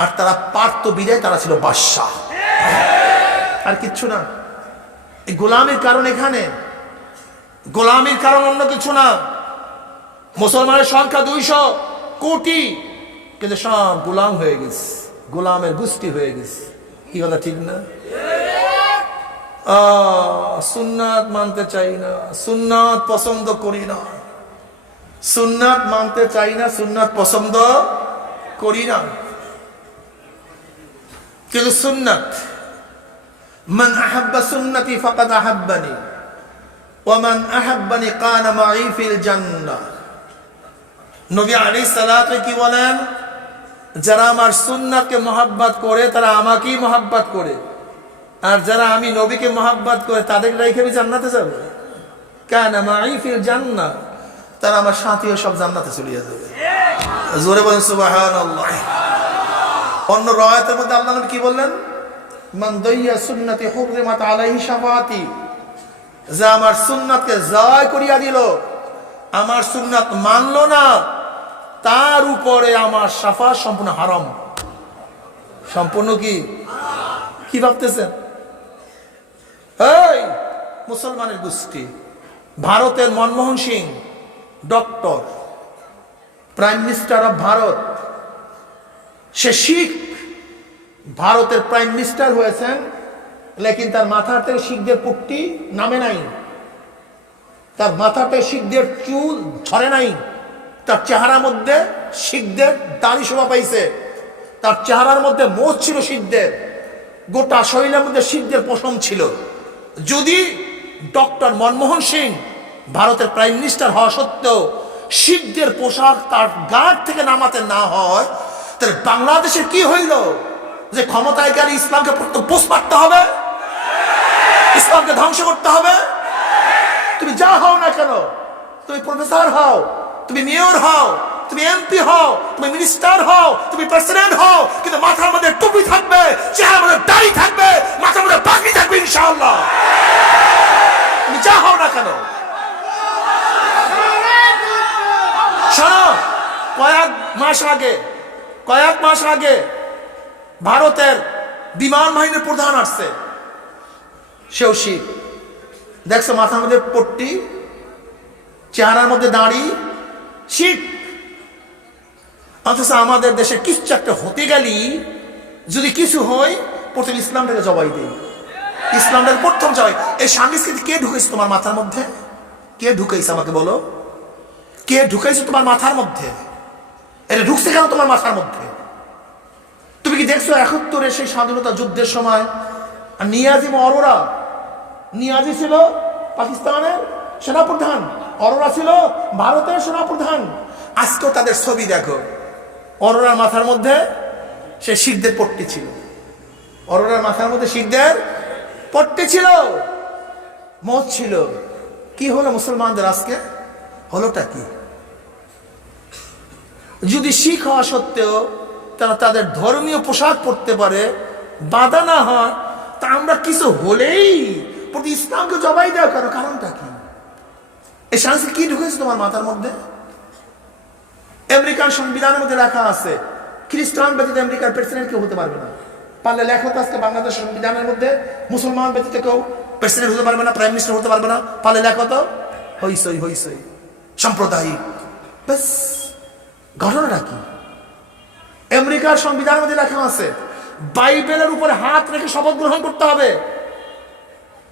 আর তারা পারত বিধায় তারা ছিল বাদশা, আর কিচ্ছু না। এই গোলামের কারণ এখানে, গোলামের কারণ অন্য কিছু না। মুসলমানের সংখ্যা 200 কোটি, কিন্তু সব গোলাম হয়ে গেছে, গোলামের গোষ্ঠী হয়ে গেছে। কি কথা ঠিক না? সুন্নাত মানতে চাই না, সুন্নাত পছন্দ করি না, সুন্নাত মানতে চাই না, সুন্নাত পছন্দ করি না। কিন্তু সুন্নাত, মান আহাব্বা সুন্নতি ফাকাদ আহাব্বানি ওয়া মান আহাব্বানি কানা মাই ফিল জান্নাহ। নবী আলাইহিস সালাতু কি বলেন? যারা আমার সুন্নাতকে মহব্বত করে তারা আমাকেই মহব্বত করে, আর যারা আমি নবীকে মহব্বত করে তাদেরকে রেখে আমি জান্নাতে যাব। কানা মাই ফিল জান্নাহ, তারা আমার সাথী ও সব জান্নাতে চলে যাবে। জোরে বলেন সুবহানাল্লাহ। অন্য রায়াতের মধ্যে আল্লাহ নবী কি বললেন? মান দাইয়া সুন্নতি হুররিমাত আলাইহি শাফাআতি, যে আমার সুন্নাতকে জয় করিয়া দিল, আমার সুন্নাত মানলো না, তার উপরে আমার শাফাআত সম্পূর্ণ হারাম। সম্পূর্ণ কি ভাবতেছেন? এই মুসলমানের গোষ্ঠী, ভারতের Manmohan Singh doctor, prime minister of Bharat, সে শিখ, ভারতের প্রাইম মিনিস্টার হয়েছেন, লেকিন তার মাথার থেকে শিখদের পুট্টি নামে নাই, তার মাথা থেকে শিখদের চুল ঝরে নাই, তার চেহারার মধ্যে শিখদের দাড়ি শোভা পাইছে, তার চেহারার মধ্যে মোচ ছিল শিখদের, গোটা শরীরের মধ্যে শিখদের পশম ছিল। যদি ডক্টর মনমোহন সিং ভারতের প্রাইম মিনিস্টার হওয়া সত্ত্বেও শিখদের পোশাক তার গাঢ় থেকে নামাতে না হয়, তাহলে বাংলাদেশের কি হইল? যে ক্ষমতায় গেলে ইসলামকে পোষ মারতে হবে, ইসলামকে ধ্বংস করতে হবে। তুমি যা হও না কেন, তুমি প্রফেসর হও, তুমি মেয়র হও, তুমি এমপি হও, তুমি মিনিস্টার হও, তুমি প্রেসিডেন্ট হও, কিন্তু মাথার মধ্যে টুপি থাকবে, চেহারার মধ্যে দাড়ি থাকবে, মাথার মধ্যে পাগড়ি থাকবে ইনশাআল্লাহ। তুমি যা হও না কেন। শোনো, কয়েক মাস আগে ভারতের বিমান বাহিনীর প্রধান আসছে, সেও শিখ। দেখছো মাথার মধ্যে পট্টি, চেহারার মধ্যে দাড়ি, শিখ। অথচ আমাদের দেশে কিছু একটা হতে গেলি যদি কিছু হয়, প্রথম ইসলামটাকে জবাই দেয়, ইসলামটাকে প্রথম জবাই। এই সংস্কৃতি কে ঢুকেছে তোমার মাথার মধ্যে? কে ঢুকাইছে আমাকে বলো? কে ঢুকাইছে তোমার মাথার মধ্যে? এটা ঢুকছে কেন তোমার মাথার মধ্যে? তুমি তুমি কি দেখছো 71-এ সেই স্বাধীনতা যুদ্ধের সময় নিয়াজি অরোরা, নিয়াজি ছিল পাকিস্তানের সেনাপ্রধান, অরোরা ছিল ভারতের সেনাপ্রধান। আজকেও তাদের ছবি দেখো, অরোরার মাথার মধ্যে সে শিখদের পট্টি ছিল, অরোরার মাথার মধ্যে শিখদের পট্টি ছিল, মত ছিল। কি হলো মুসলমানদের আজকে? হলোটা কি? যদি শিখ হওয়া সত্ত্বেও তারা তাদের ধর্মীয় পোশাক পরতে পারে, বাধা না হয়, তা আমরা কিছু হলেই প্রতি ইসলামকে জবাই দেওয়া কারো কারণটা কি? এই সংস্কৃতি কি ঢুকেছে তোমার মাথার মধ্যে? আমেরিকান সংবিধানের মধ্যে লেখা আছে খ্রিস্টান ব্যতীত আমেরিকার প্রেসিডেন্ট কেউ হতে পারবে না। পারলে লেখো তো আজকে বাংলাদেশ সংবিধানের মধ্যে মুসলমান ব্যতীত কেউ প্রেসিডেন্ট হতে পারবে না, প্রাইম মিনিস্টার হতে পারবে না। পারলে লেখো তো। হইসই হইসই সাম্প্রদায়িক। ব্যাস, ঘটনাটা কি? আমেরিকার সংবিধানের মধ্যে লেখা আছে বাইবেলের উপরে হাত রেখে শপথ গ্রহণ করতে হবে।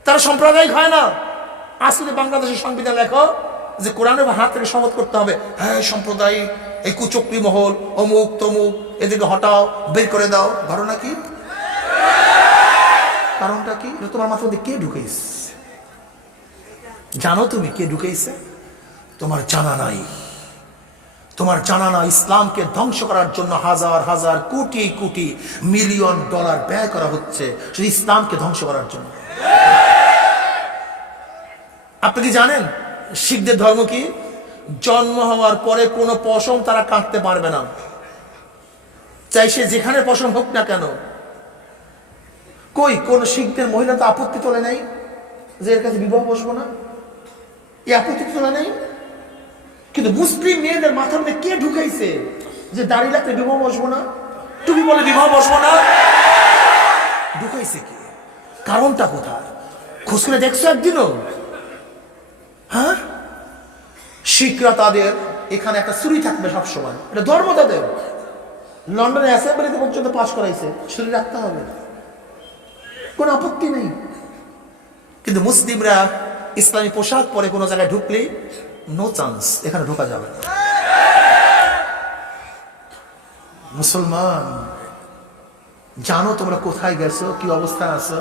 তারা সাম্প্রদায়িক হয় না। আসলে বাংলাদেশের সংবিধান লেখো যে কোরআনের হাত রেখে শপথ করতে হবে। হ্যাঁ, সাম্প্রদায়িক, এই কুচক্রী মহল, অমুক তমুক, এদিকে হটাও, বের করে দাও। ঘটনা কি? কারণটা কি? তোমার মাথার মধ্যে কে ঢুকেছে? জানো তুমি কে ঢুকেছে? তোমার জানা নাই। তোমার জানা না ইসলামকে ধ্বংস করার জন্য হাজার হাজার কোটি কোটি মিলিয়ন ডলার ব্যয় করা হচ্ছে শুধু ইসলামকে ধ্বংস করার জন্য। আপনি কি জানেন শিখদের ধর্ম কি? জন্ম হওয়ার পরে কোনো পশম তারা কাটতে পারবে না, চাই সে যেখানে পশম হোক না কেন। কই কোন শিখদের মহিলা তো আপত্তি তোলে নাই যে এর কাছে বিবাহ বসবো না, এই আপত্তি তোলে নাই। কিন্তু মুসলিম মেয়েদের মাথার মধ্যে কে ঢুকাইছে যে দাঁড়িয়ে রাখতে বিবাহ বসবো না, তুমি বলে বিবাহ বসবো না? ঢুকাইছে কে? কারণটা কোথায়? খোঁজ করে দেখছো একদিনও? হ্যাঁ, শিখরা তাদের এখানে একটা চুরি থাকবে সবসময়, এটা ধর্ম তাদের। লন্ডনে অ্যাসেম্বলিতে পর্যন্ত পাশ করাইছে, চুরি রাখতে হবে, কোনো আপত্তি নেই। কিন্তু মুসলিমরা ইসলামী পোশাক পরে কোনো জায়গায় ঢুকলেই নো চান্স, এখানে ঢোকা যাবে না। মুসলমান জানো তোমরা কোথায় গেছো, কি অবস্থায় আছো?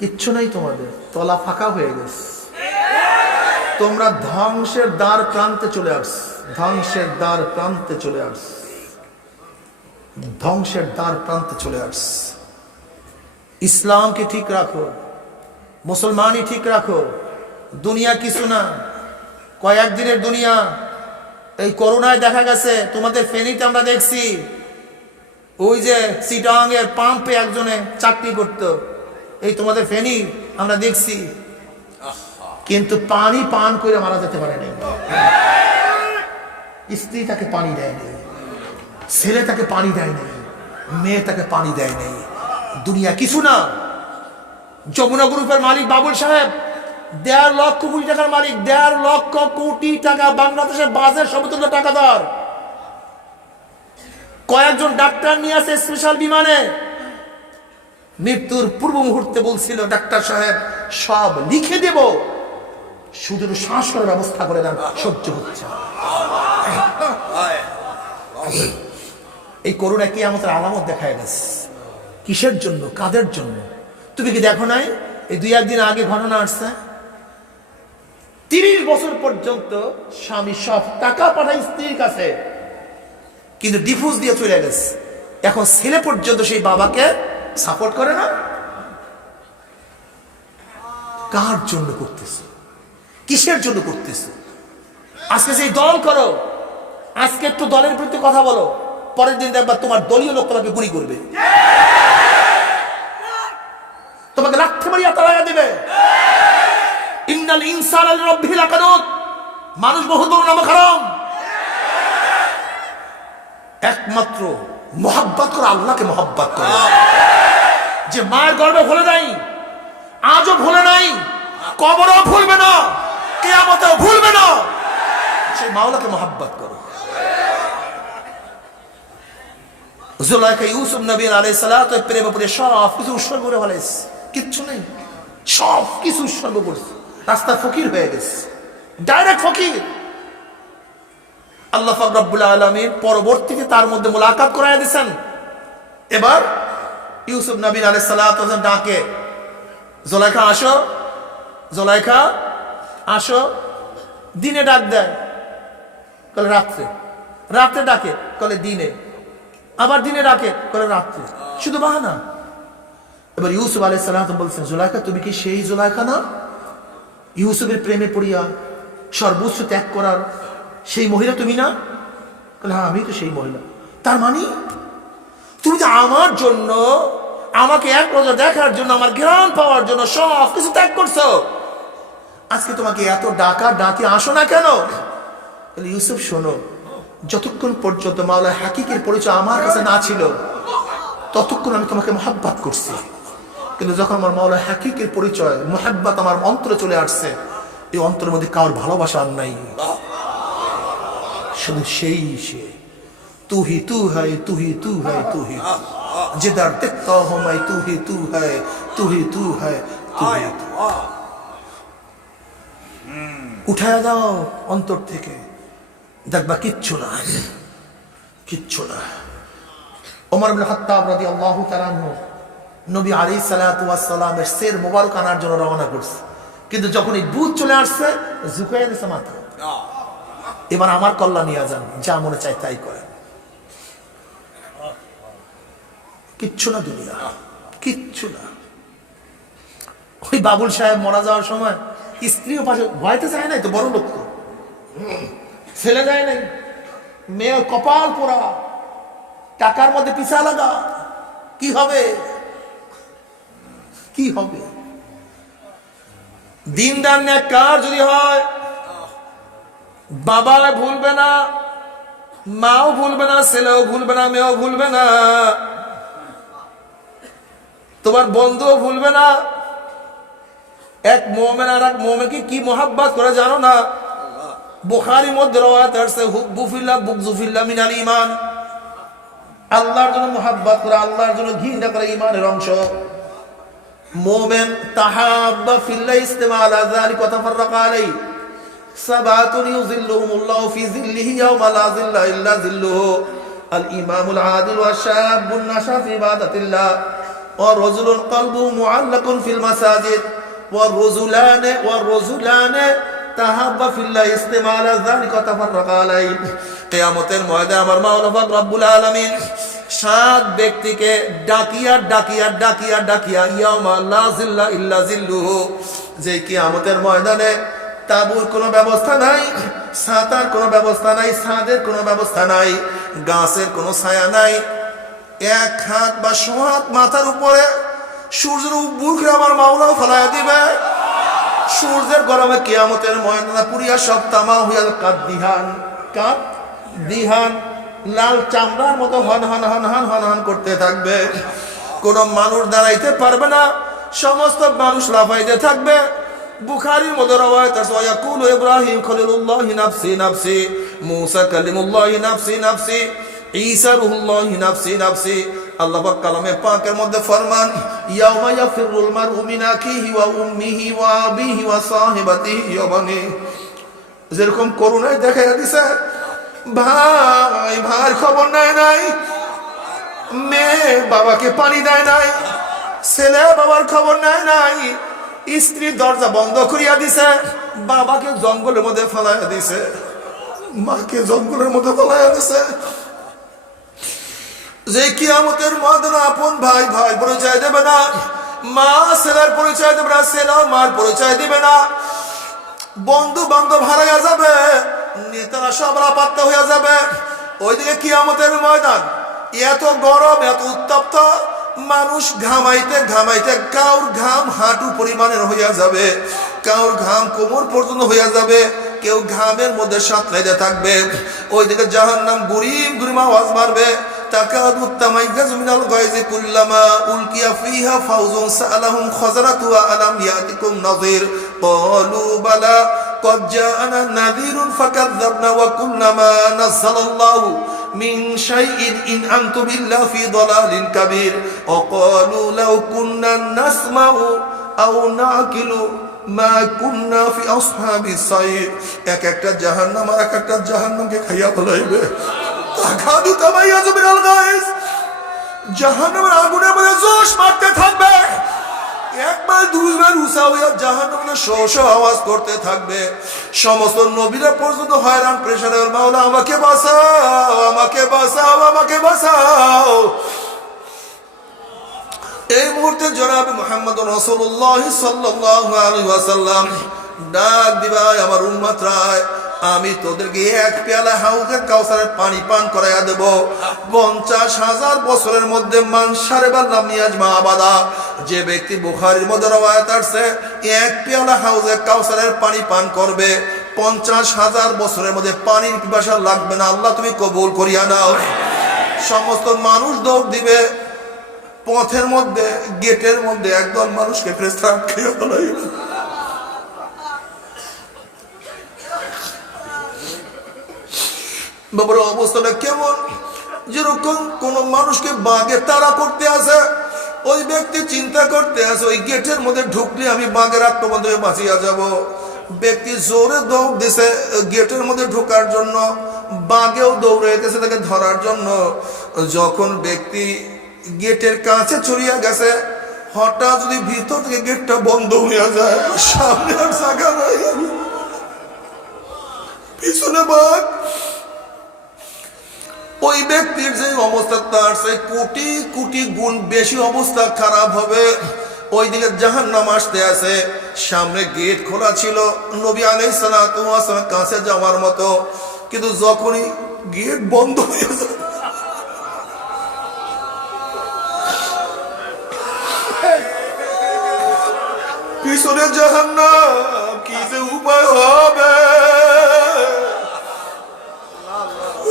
কিচ্ছু নাই, তোমাদের তলা ফাঁকা হয়ে গেছে। তোমরা ধ্বংসের দ্বার প্রান্তে চলে আস, ধ্বংসের দ্বার প্রান্তে চলে আস, ধ্বংসের দ্বার প্রান্তে চলে আস। ইসলামকে ঠিক রাখো, মুসলমানই ঠিক রাখো। দুনিয়া কিছু না, কয়েকদিনের দুনিয়া। এই করোনায় দেখা গেছে, তোমাদের ফেনীতে আমরা দেখছি, ওই যে চিটাং এর পাম্পে একজনে চাকরি করতো, এই তোমাদের ফেনী আমরা দেখছি, কিন্তু পানি পান করে মারা যেতে পারে নাই। স্ত্রী তাকে পানি দেয়নি, ছেলে তাকে পানি দেয়নি, মেয়ে তাকে পানি দেয়নি। দুনিয়া কিছু না। যমুনা গ্রুপের মালিক বাবুল সাহেব 1.5 লক্ষ কোটি টাকার মালিক, 1.5 লক্ষ কোটি টাকা বাংলাদেশের বাজেট সমতুল্য টাকাদার। কয়েকজন ডাক্তার নিয়ে আসে স্পেশাল বিমানে। মৃত্যুর পূর্ব মুহূর্তে বলছিল, ডাক্তার সাহেব সব লিখে দেব, শুধু শ্বাস করার ব্যবস্থা করে দেন, সহ্য হচ্ছে। এই করোনা কিয়ামতের আলামত দেখা গেছে। কিসের জন্য, কাদের জন্য? তুমি কি দেখো নাই? এই 2-1 দিন আগে ঘটনা আসছে, 30 বছর পর্যন্ত স্বামী সব টাকা পাঠায় স্ত্রীর কাছে, কিন্তু ডিভোর্স দিয়ে চলে গেছে। এখন ছেলে পর্যন্ত সেই বাবাকে সাপোর্ট করে না। কার জন্য করতেছে? কিসের জন্য করতেছে? আজকে সেই দল করো, আজকে একটু দলের বিরুদ্ধে কথা বলো, পরের দিন দেখবা তোমার দলীয় লোক তোমাকে গুলি করবে, তোমাকে লাথি মারিয়া তাড়াইয়া দেবে। ইন্নাল ইনসানা লিরাব্বিহি লাকানুত, মানুষ বহুত বড় নামখারাম। একমাত্র মোহাব্বত করো, আল্লাহকে মোহাব্বত করো। যে মায়ের গর্ভে ভুলে নাই, আজও ভুলে নাই, কবরও ভুলবে না, কিয়ামতেও ভুলবে না, সেই মাওলাকে মোহাব্বত করো। জুলাইখা ইউসুফ নবী আলাইহিস সালাতু প্রেমে পড়ে সব কিছু উৎসর্গ করে ফেলেছে, কিচ্ছু নেই, সব কিছু উৎসর্গ করছে। রাস্তা ফকির হয়ে গেছে, ডাইরেক্ট ফকির। আল্লাহ পাক রব্বুল আলামিন পরবর্তীতে তার মধ্যে মুলাকাত করায় দিয়েছেন। এবার ইউসুফ নবী আলাইহিস সালাতু ওয়াস সালাম ডাকে, জুলাইখা আসো, জুলাইখা আসো। দিনে ডাক দেয়, কলে রাত্রে, রাত্রে ডাকে কলে দিনে, আবার দিনে ডাকে কলে রাত্রে, শুধু বাহানা। এবার ইউসুফ আলাইহিস সালাম বলছেন, জুলাইখা তুমি কি সেই জুলাইখা না, ইউসুফের প্রেমে পড়িয়া সর্বোচ্চ ত্যাগ করার সেই মহিলা তুমি না? হ্যাঁ আমি তো সেই মহিলা। তার মানে তুমি যে আমার জন্য, আমাকে এক নজর দেখার জন্য, আমার জ্ঞান পাওয়ার জন্য সব কিছু ত্যাগ করছো, আজকে তোমাকে এত ডাকে আসো না কেন? ইউসুফ শোনো, যতক্ষণ পর্যন্ত মাওলা হাকিকের পরিচয় আমার কাছে না ছিল ততক্ষণ আমি তোমাকে মোহাব্বত করছি, কিন্তু যখন আমার মাওলা হাকিকের পরিচয় মোহাব্বত আমার অন্তরে চলে আসছে, এই অন্তরের মধ্যে কারোর ভালোবাসা আর নাই, শুধু সেই সে। तू ही तू है, तू ही तू है, तू ही जिधर देखता हूं मैं तू ही तू है, तू ही तू है, तू ही तू। উঠায়া দাও অন্তর থেকে, দেখবা কিচ্ছু না, কিচ্ছু না। ওমর ইবনে খাত্তাব রাদিয়াল্লাহু তাআলা আনহু নবী আলাইহিস সালাতু ওয়াস সালামের সির মোবারক আনার জন্য রওনা করছে, কিন্তু যখন এই দুধ চলে আসছে ঝুঁকাইয়া দিছে মাথা, এবার আমার কল্যাণ নিয়ে যান, যা মনে চাই তাই করেন, কিচ্ছু না দুনিয়া, কিচ্ছু না। ওই বাবুল সাহেব মারা যাওয়ার সময় স্ত্রীও পাশে, ভয়তে চায় নাই তো, বড় লোক তো, ছেলে যায় নাই, মেয়ে কপাল পোড়া, টাকার মধ্যে পিছা লাগা, কি হবে, কি হবে? দিনদার নেককার যদি হয়, বাবা ভুলবে না, মাও ভুলবে না, ছেলেও ভুলবে না, মেয়েও ভুলবে না, তোমার বন্ধুও ভুলবে না। এক মুমিন আর এক মুমিনকে কি মোহাব্বত করে জানো না? বুখারীর মধ্যে রওয়ায়াত আছে, হুব্বু ফিল্লাহ বুগযু ফিল্লাহ মিনাল ঈমান। আল্লাহর জন্য মোহাব্বত করা, আল্লাহর জন্য ঘৃণা করা ঈমানের অংশ। মুমিন তাহাব্বা ফিল্লাহ ইস্তামা আলা যালিকা ওয়া তাফাররাকা আলাইহি সাবাতুন ইউযিল্লুহুমুল্লাহু ফি যিল্লিহি ইয়াওমা লা যিল্লা ইল্লা যিল্লুহু আল ইমামুল আদিল ওয়া শাবুন নাশা ফি ইবাদাতিল্লাহ ওয়া রাজুলুন কলবুহু মুআল্লাকুন ফিল মাসাজিদ ওয়া রাজুলানে তাহাব্বা ফিল্লাহ ইস্তামা আলা যালিকা ওয়া তাফাররাকা আলাইহি। কিয়ামতের ময়দানে আমার মাওলা পাক রব্বুল আলামিন 7 ব্যক্তিকে ডাকিয়া ডাকিয়া ডাকিয়া ডাকিয়া ইয়াউমা লা যিল্লা ইল্লা যিল্লুহু, যে কিয়ামতের ময়দানে তাঁবুর কোনো ব্যবস্থা নাই, ছাতার কোনো ব্যবস্থা নাই, ছাদের কোনো ব্যবস্থা নাই, গাছের কোনো ছায়া নাই, এক হাত বা সোহাত মাথার উপরে সূর্যের বুকে আমার মাওলাও ফলাইয়া দিবে। সূর্যের গরমে কিয়ামতের ময়দানে পুরিয়া সব তামা হইয়া কাদ দিহান লাল চামড়ার মতো হন হন হন হন হন হন করতে থাকবে। কোন মানুষ দাঁড়াইতে পারবে না, সমস্ত মানুষ লাফাইতে থাকবে। বুখারীর মধ্যে রওয়ায়াত আছে, ইয়াকুলু ইব্রাহিম খলিলুল্লাহি নাফসি নাফসি, মূসা কালিমুল্লাহি নাফসি নাফসি, ঈসা রূহুল্লাহি নাফসি নাফসি। আল্লাহ পাক কালামে পাকের মধ্যে ফরমান, ইয়াউমা ইয়াফিরুল মারউ মিন আখিহি ওয়া উম্মিহি ওয়া আবিহি ওয়া সাহিবাতিহি ওয়া বানিহি। যেরকম করুণায় দেখাইয়া দিছে, ভাই ভাইয়ের খবর নাই, মেয়ে বাবাকে পানি দেয় নাই, ছেলে বাবার খবর নাই, স্ত্রী দরজা বন্ধ করিয়া দিছে, বাবাকে জঙ্গলের মধ্যে ফেলাইয়া দিছে, মাকে জঙ্গলের মধ্যে ফেলাইয়া দিছে। যে কিয়ামতের ময়দানে আপন ভাই ভাই পরিচয় দেবে না, মা ছেলের পরিচয় দেবে না, ছেলে মার পরিচয় দিবে না, বন্ধু বান্ধব হারাইয়া যাবে, নেতারা সব লাপাত্তা হইয়া যাবে। ওইদিকে কিয়ামতের ময়দান এত গরম, এত উত্তপ্ত, মানুষ ঘামাইতে ঘামাইতে কাউর ঘাম হাঁটু পরিমাণের হইয়া যাবে, কাউর ঘাম কোমর পর্যন্ত হইয়া যাবে, কেউ ঘামের মধ্যে সাঁতরাইতে থাকবে। ওইদিকে জাহান্নাম গুরিম গুরিম আওয়াজ মারবে, তাকাদু তামাইয়াজু মিনাল গায়জি কুল্লামা উলকিয়া ফিহা ফাউজুন সাআলাহুম খাযারাতুহা আলাম ইয়াতিকুম নাযীর ক্বালু বালা قد جاءنا نذير فكذبنا وقلنا ما نزل الله من شيء إن أنتم إلا في ضلال كبير وقالوا لو كنا نسمع أو نعقل ما كنا في أصحاب السعير। এক একটা জাহান্নাম আর এক একটা জাহান্নামকে খাইয়া ফেলাইবে। তাকাদু তামাইয়াজু মিনাল গায়জ, জাহান্নামের আগুনের মধ্যে জোশ মারতে থাকবে, একবার দুইবার উঁচা হইয়া জাহান্নামের শো শো আওয়াজ করতে থাকবে। সমস্ত নবীরা পর্যন্ত হয়রান প্রেসারে, মাওলা আমাকে বাঁচাও, আমাকে বাঁচাও, আমাকে বাঁচাও। এই মুহূর্তে জনাব মুহাম্মদ রাসূলুল্লাহ সাল্লাল্লাহু আলাইহি ওয়াসাল্লাম ডাক দিবা, আমার উম্মতরায় আমি তোদেরকে এক পেয়ালা হাউজে কাউসারের পানি পান করাইয়া দেব। 50,000 বছরের মধ্যে মানসারে বাল্লা মিয়াজমা আবাদা, যে ব্যক্তি বুখারীর মধ্যে রওয়ায়াত আছে এক পেয়ালা হাউজে কাউসারের পানি পান করবে 50,000 বছরের মধ্যে পানির পিপাসা লাগবে না। আল্লাহ তুমি কবুল করিয়া নাও। সমস্ত মানুষ দৌড় দিবে, পথের মধ্যে গেটের মধ্যে একদল মানুষকে ফেরেশতা আটকে ফেলাইবে। বাবার অবস্থাটা কেমন? যেরকম কোন মানুষকে বাঘে তাড়া করতে আসে, ওই ব্যক্তি চিন্তা করতে আসে ওই গেটের মধ্যে ঢুকলে আমি বাঘের আক্রমণ থেকে বাঁচিয়া যাব। ব্যক্তি জোরে দৌড় দিছে গেটের মধ্যে ঢোকার জন্য, বাঘেও দৌড়ে যেতেছে তাকে ধরার জন্য। যখন ব্যক্তি গেটের কাছে চলিয়া গেছে, হঠাৎ যদি ভিতর থেকে গেটটা বন্ধ হইয়া যায়, সামনে আর জায়গা নাই, পিছনে বাঘ, ওই ব্যক্তির যে অবস্থা তার সে কোটি কোটি গুণ বেশি অবস্থা খারাপ হবে। ওইদিকে জাহান্নাম আসতে আছে, সামনে গেট খোলা ছিল নবী আলাইহিস সালাতু ওয়াস সালাম কাছে যাওয়ার মতো, কিন্তু যখনই গেট বন্ধ হয়ে যায়, পিছনে জাহান্নাম, কি যে উপায় হবে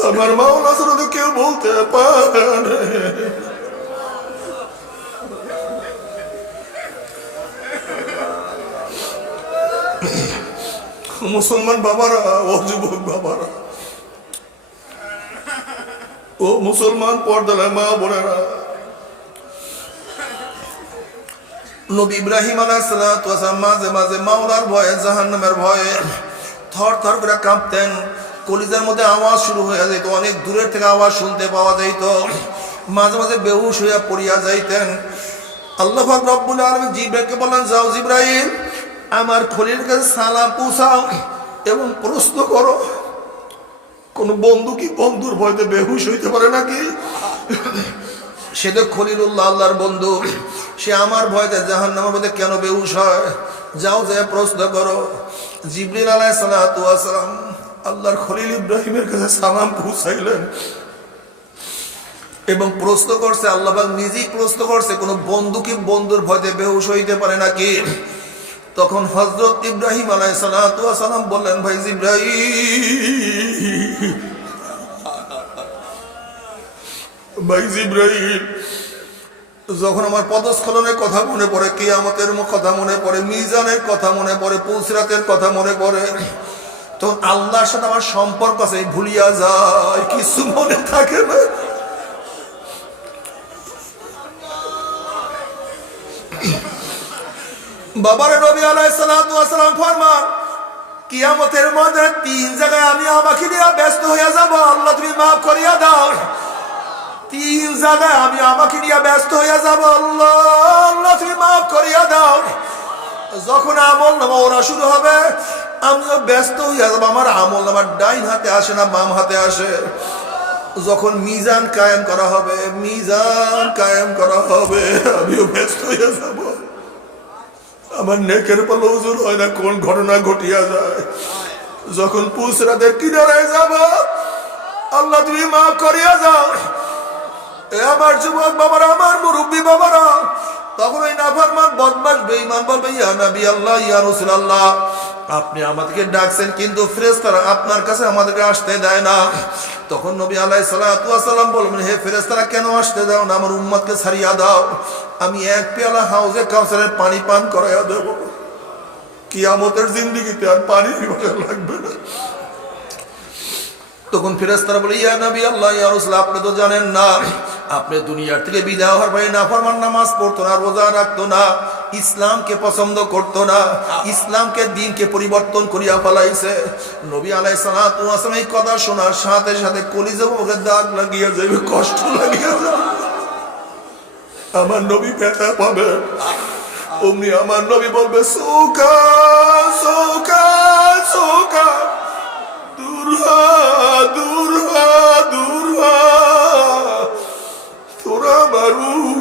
আমার মাওলা ছাড়া তো কেউ বলতে পারে না। মুসলমান বাবারা, ও যুবক বাবারা, ও মুসলমান পর্দার মা বোনেরা, নবী ইব্রাহিম আলাইহিস সালাতু ওয়াস সালাম মাঝে মাঝে মাওলার ভয়ে, জাহান্নামের ভয়ে থর থর করে কাঁপতেন। কলিজার মধ্যে আওয়াজ শুরু হয়ে যেত, অনেক দূরের থেকে আওয়াজ শুনতে পাওয়া যাইত, মাঝে মাঝে বেহুশ হইয়া পড়িয়া যাইতেন। আল্লাহ পাক রব্বুল আলামিন জিবরাইলকে বলেন, যাও জিবরাইল, আমার খলিলের কাছে সালাম পৌঁছাও এবং প্রশ্ন করো, কোন বন্ধু কি বন্ধুর ভয়তে বেহুশ হইতে পারে নাকি? সে তো খলিলুল্লাহ, আল্লাহর বন্ধু, সে আমার ভয়তে জাহান্নামের মধ্যে কেন বেহুশ হয়? যাও যায় প্রশ্ন করো। জিবরিল আলাইহিস সালাতু ওয়াস সালাম আল্লাহর খলিল ইব্রাহিমের কাছে সালাম পৌঁছাইলেন এবং প্রশ্ন করছে, আল্লাহ পাক নিজেই প্রশ্ন করছে, কোন বন্ধু কি বন্ধুর ভয়তে বেহুশ হইতে পারে নাকি? তখন হযরত ইব্রাহিম আলাইহিস সালাতু ওয়াস সালাম বললেন, ভাই জিবরাইল, ভাই জিবরাইল, যখন আমার পদস্খলনের কথা মনে পড়ে, কিয়ামতের কথা মনে পড়ে, মিজানের কথা মনে পড়ে, পুলসিরাতের কথা মনে পড়ে, তখন আল্লাহর সাথে আমার সম্পর্ক আছে ভুলিয়া যায়, কিছু মনে থাকে না। বাবার নবী আলাইহিস সালাতু ওয়াস সালাম ফরমান, কিয়ামতের মধ্যে 3 জায়গায় আমি আমাকে নিয়ে ব্যস্ত হইয়া যাব, আল্লাহ তুমি মাফ করিয়া দাও। 3 জায়গায় আমি আমাকে নিয়ে ব্যস্ত হইয়া যাব, আল্লাহ আল্লাহ তুমি মাফ করিয়া দাও। যখন আমল নামা ওরা শুরু হবে, আমিও ব্যস্ত হইয়া যাব, আমার আমল নামার ডাইন হাতে আসে না বাম হাতে আসে। যখন মিজান কায়েম করা হবে, মিজান কায়েম করা হবে, আমিও ব্যস্ত হইয়া যাব, আমার নেকের পাল্লা ওজন হয় না, কোন ঘটনা ঘটিয়া যায়। যখন পুলসিরাতের কিনারায় যাব, আল্লাহ তুমি মাফ করিয়া যাও। আমার যুবক বাবারা, আমার মুরব্বী বাবারা, তখন ওই নাফরমান বদমাশ বেঈমান বলবে, ইয়া নবী আল্লাহ, ইয়া রাসূলুল্লাহ, আপনি আমাদেরকে ডাকছেন কিন্তু ফেরেশতারা আপনার কাছে আমাদেরকে আসতে দেয় না। তখন নবী আলাইহিস সালাতু ওয়াস সালাম বলবেন, হে ফেরেশতারা কেন আসতে দাও না? আমার উম্মতকে ছাড়িয়া দাও, আমি এক পেয়ালা হাউজে কাউসারের পানি পান করাইয়া দেব, কিয়ামতের জিন্দেগিতে আর পানি লাগবে না। তখন ফেরেশতারা বলে, ইয়া নবী আল্লাহ, ইয়া রাসূলুল্লাহ, আপনি তো জানেন না, আপনি দুনিয়ার থেকে বিদায় হওয়ার পরে নাফরমান নামাজ পড়তো না, রোজা রাখতো না, ইসলামকে পছন্দ করতো না, ইসলামকে দিনকে পরিবর্তন করিয়া ফেলাইছে। নবী আলাইহিস সালাতু ওয়াস সালাম এই কথা শোনার সাথে সাথে কলিজায় ওরে দাগ লাগিয়া যাবে, কষ্ট লাগিয়া যাবে। আমার নবী ব্যথা পাবে, অমনি আমার নবী বলবে সৌকা সৌকা সৌকা, দূর হ দূর হ দূর হ, তোরা আমার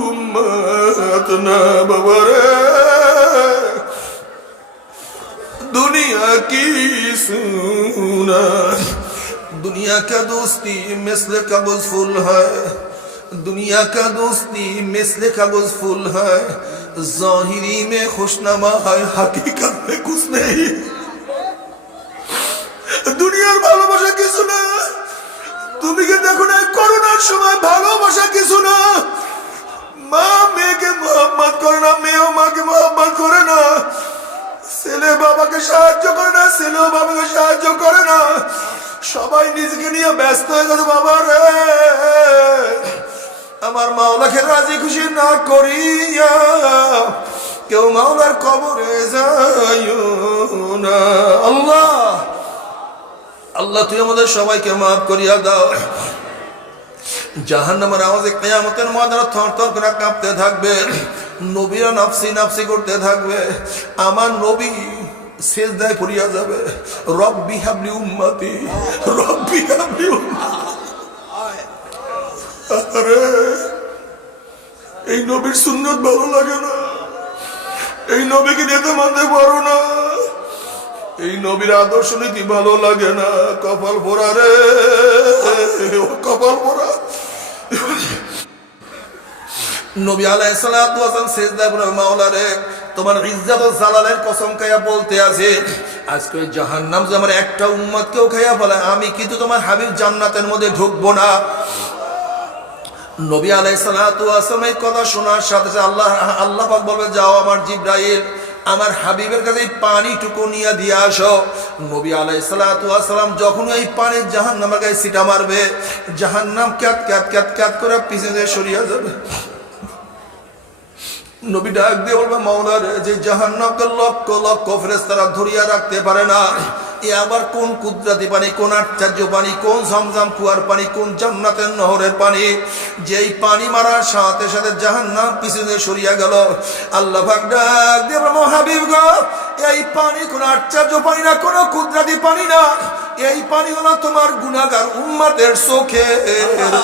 উম্মত না বাবারে। दुनिया की सुना, दुनिया का दोस्ती मिसल कागज फूल है, दुनिया का दोस्ती मिसल कागज फूल है, जाहिरी में खुशनमा है हकीकत में कुछ नहीं। দুনিয়ার ভালোবাসা কিছু না, তুমি কি দেখো না করোনার সময় ভালোবাসা কিছু না, মা মেয়েকে মোহাম্মত করে না, মেয়েও মাকে মোহাম্মত করে না, ছেলে বাবাকে সাহায্য করে না, ছেলেও বাবাকে সাহায্য করে না, সবাই নিজেকে নিয়ে ব্যস্ত হয়ে গেছে। বাবা রে, আমার মাওলাকে রাজি খুশি না করিয়া কেউ মাওলার কবরে যাইও না। আল্লাহ আল্লাহ তুই আমাদের সবাইকে মাফ করিয়া দাও। জাহান্নামের আওয়াজে কিয়ামতের ময়দানে থরথর করে কাঁপতে থাকবে, নবীরা নাফসি নাফসি করতে থাকবে। আমার নবী সিজদায় পড়িয়া যাবে, রব্বি হাবলি উম্মতি, রব্বি হাবলি উম্মতি। আরে এই নবীর সুন্নাত ভালো লাগে না, এই নবীকে নেতা মানতে পারো না, এই নবীর আদর্শ নীতি ভালো লাগে না, কপাল পোড়া রে, কপাল পোড়া। নবী আলাইহিস সালাতু ওয়াস সালাম সিজদায় পড়ে মাওলা রে তোমার ইজ্জত ও জালালের কসম খাইয়া বলতে আছে, আজকে জাহান্নাম যে আমার একটা উম্মতকেও খাইয়া ফেলে, আমি কিন্তু তোমার হাবিব জান্নাতের মধ্যে ঢুকবো না। নবী আলাইহিস সালাতু ওয়াস সালাম এই কথা শোনার সাথে সাথে আল্লাহ পাক বলবে, যাও আমার জিবরাইল আমার হাবিবের কাছে পানিটুকু নিয়ে দিয়ে আসো। নবী আলাইহিস সালাতু ওয়াস সালাম যখন এই পানি জাহান্নামের গায়ে ছিটা মারবে, জাহান্নাম ক্যাত ক্যাত ক্যাত ক্যাত করে পিছনে সরিয়ে যাবে। নবী ডাক দিয়ে বলবে, মাওলা রে, যে জাহান্নামকে লক্ষ লক্ষ ফেরেশতারা ধরিয়া রাখতে পারে না, এ আবার কোন কুদরতি পানি, কোন আশ্চর্য পানি, কোন ঝমঝম কুয়ার পানি, কোন জান্নাতের নহরের পানি, যেই পানি মারার সাথে সাথে জাহান্নাম পিছনে সরিয়া গেল। আল্লাহ পাক ডাক দিয়ে বলবে, হাবিব গো, এই পানি কোন আশ্চর্য পানি না, কোন কুদরতি পানি না, এই পানি হলো তোমার গুনাহগার উম্মতের চোখের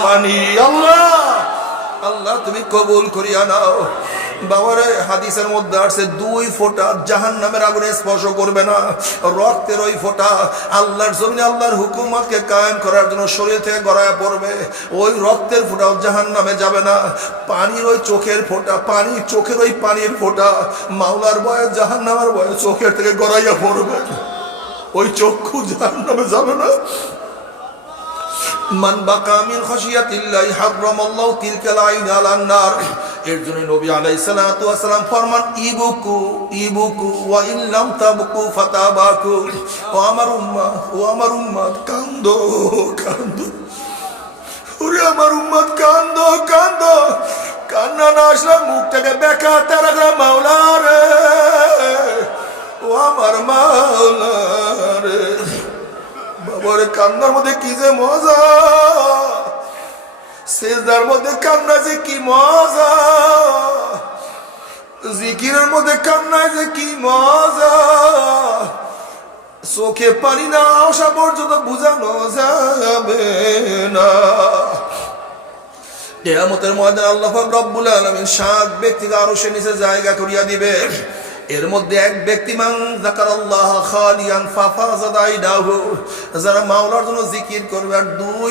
পানি। আল্লাহ আল্লাহ তুমি কবুল করিয়া নাও। বাবারে, হাদিসের মধ্যে আসছে 2 ফোঁটা জাহান্নামের আগুনে স্পর্শ করবে না, রক্তের ওই ফোঁটা আল্লাহর জমিনে আল্লাহর হুকুমতকে কায়েম করার জন্য শরীর থেকে গড়ায়া পড়বে, ওই রক্তের ফোঁটাও জাহান্নামে যাবে না। পানির ওই চোখের ফোঁটা, পানি চোখের ওই পানির ফোঁটা মাওলার ভয়ে জাহান্নামের ভয়ে চোখের থেকে গড়াইয়া পড়বে, ওই চক্ষু জাহান্নামে যাবে না। মান বাকা মিন খাশিয়াতিল্লাহি হারামাল্লাহু তিলকাল আইন আলান নার। এর জন্য নবী আলাইহিস সালাতু ওয়াস সালাম ফরমান, ইবুকু ইবুকু ওয়া ইন লাম তাবকু ফাতাবাকু। ও আমার উম্মত, ও আমার উম্মত, কান্দো কান্দো, ওরে আমার উম্মত কান্দো কান্দো, কান্না না আসলে মুখটাকে বেকার রাখলে মাওলা রে, ও আমার মাওলা রে। বাবারে, কান্নার মধ্যে কি যে মজা, সিজদার মধ্যে কান্না যে কি মজা, জিকিরের মধ্যে কান্না যে কি মজা, চোখে পানি না আসা পর্যন্ত বুঝানো যাবে না। কিয়ামতের ময়দানে আল্লাহ পাক রব্বুল আলামিন 7 ব্যক্তিকে আরশের নিচে জায়গা করিয়া দিবে। এর মধ্যে এক ব্যক্তি, মান যাকারাল্লাহ খালিয়ান ফাফাযাত আইনাহু, যারা মাওলার জন্য জিকির করবে আর 2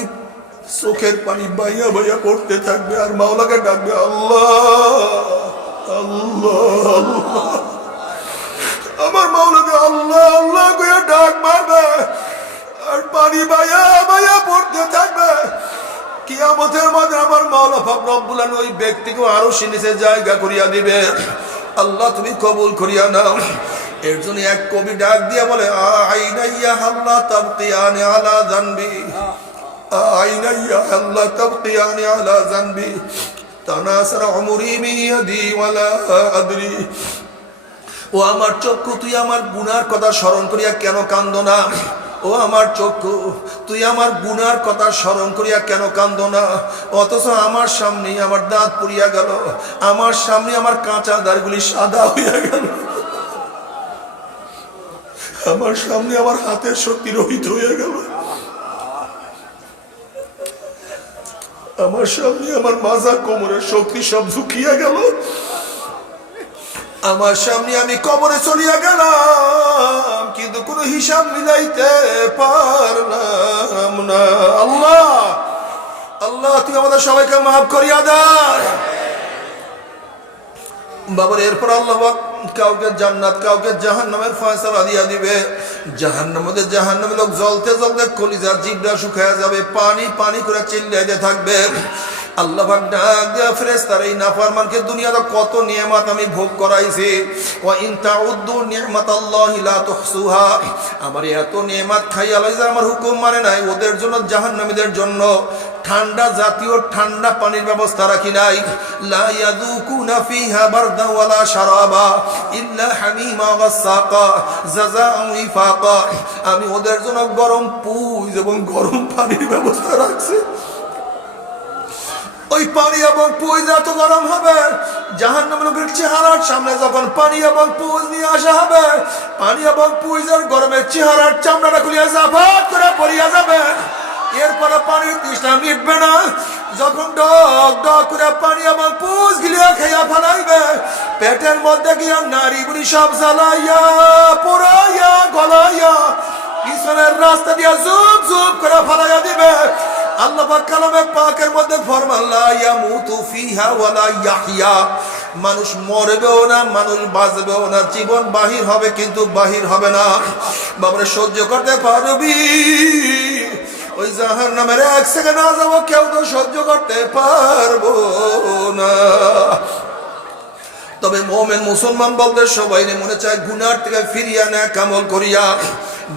চোখের পানি বাইয়া বাইয়া পড়তে থাকবে আর মাওলাকে ডাকবে, আল্লাহ আল্লাহ আল্লাহ, আমার মাওলাকে আল্লাহ আল্লাহ করে ডাক মারবে আর পানি বাইয়া বাইয়া পড়তে থাকবে। কিয়ামতের মাঝে আমার মাওলা পাক রব্বুল আলামিন ওই ব্যক্তিকে আরশের নিচে জায়গা করিয়া দিবে। আল্লাহ তুমি কবুল করিয়া নাও। এর জন্য এক কবি ডাক দিয়া বলে, আইনাইয়া আল্লাহ তাবকিয়ানি আলা যানবি, আইনাইয়া আল্লাহ তাবকিয়ানি আলা যানবি, তানাসারা উমরি মিয়াদি ওয়ালা আদরি। ও আমার চক্ষু, তুই আমার গুনার কথা স্মরণ করিয়া কেন কান্দো না? ও আমার চক্ষু, তুই আমার গুনার কথা স্মরণ করিয়া কেন কান্দো না? অথচ আমার সামনেই আমার দাঁত পুড়িয়া গেল, আমার সামনে আমার কাঁচা দাড়িগুলি সাদা হইয়া গেল, আমার সামনে আমার হাতের শক্তি রহিত হইয়া গেল, আমার সামনে আমার মাজা কোমরের শক্তি সব ঝুঁকিয়া গেল, আমার সামনে আমি কবরে চলিয়া গেলাম, কিন্তু কোনো হিসাব মিলাইতে পারলাম না। আল্লাহ, আল্লাহ তুই আমাদের সবাইকে মাফ করিয়া দাও বাবার। এরপর আল্লাহ কাউকে জান্নাত কাউকে জাহান্নামের ফয়সালা দিয়া দিবে। জাহান্নামের লোক জ্বলতে জ্বলতে কলিজা জিভটা শুকায়া যাবে, পানি পানি করে চিল্লাইতে থাকবে। আল্লাহ পাক ডাক দেয়া ফেরেশতারা, এই নাফরমানকে দুনিয়াতে কত নিয়ামত আমি ভোগ করাইছি, ওয়া ইন তাউদ্দু নি'মাতাল্লাহি লা তুহসুহা, আমার এত নিয়ামত খাইয়া লইছে, আমার হুকুম মানে নাই, ওদের জন্য জাহান্নামীদের জন্য ঠান্ডা জাতীয় ঠান্ডা পানির ব্যবস্থা রাখি নাই। লা ইয়াযুকুনা ফিহা বারদা ওয়ালা শারাবা ইল্লা হামিমা ওয়াসাকা জাযাআন ওয়াফাকা, আমি ওদের জন্য গরম পুজ এবং গরম পানির ব্যবস্থা রাখছি। ওই পানি এবং পুজ এত গরম হবে, জাহান্নামের লোকের চেহারার সামনে যখন পানি এবং পুজ নিয়ে আসা হবে, পানি এবং পুজের গরমের চেহারার চামড়াটা খুলিয়া জাফাত করে পড়িয়া যাবে। এরপরে পানির তৃষ্ণা মিটবে না, যখন ডক ডক করে পানি এবং পুজ গিলিয়া খাইয়া ফেলাইবে, পেটের মধ্যে গিয়া নাড়িগুলি সব জ্বালাইয়া পোড়াইয়া গলাইয়া পিছনের রাস্তা দিয়া জুপ জুপ করে ফেলাইয়া দিবে। আল্লাহ পাক কালামে পাকের মধ্যে ফরমান, লা ইয়ামুতু ফিহা ওয়ালা ইয়াহইয়া, মানুষ মরবেও না, মানুষ বাঁচবেও না, জীবন বাহির হবে কিন্তু বাহির হবে না। বাবারে সহ্য করতে পারবি? ওই জাহান্নামের এক সেকেন্ড না যাবো, কেউ তো সহ্য করতে পারবো না। তবে মুমিন মুসলমান বলতে সবাই মনে চায় গুনার থেকে ফিরিয়া নেক আমল করিয়া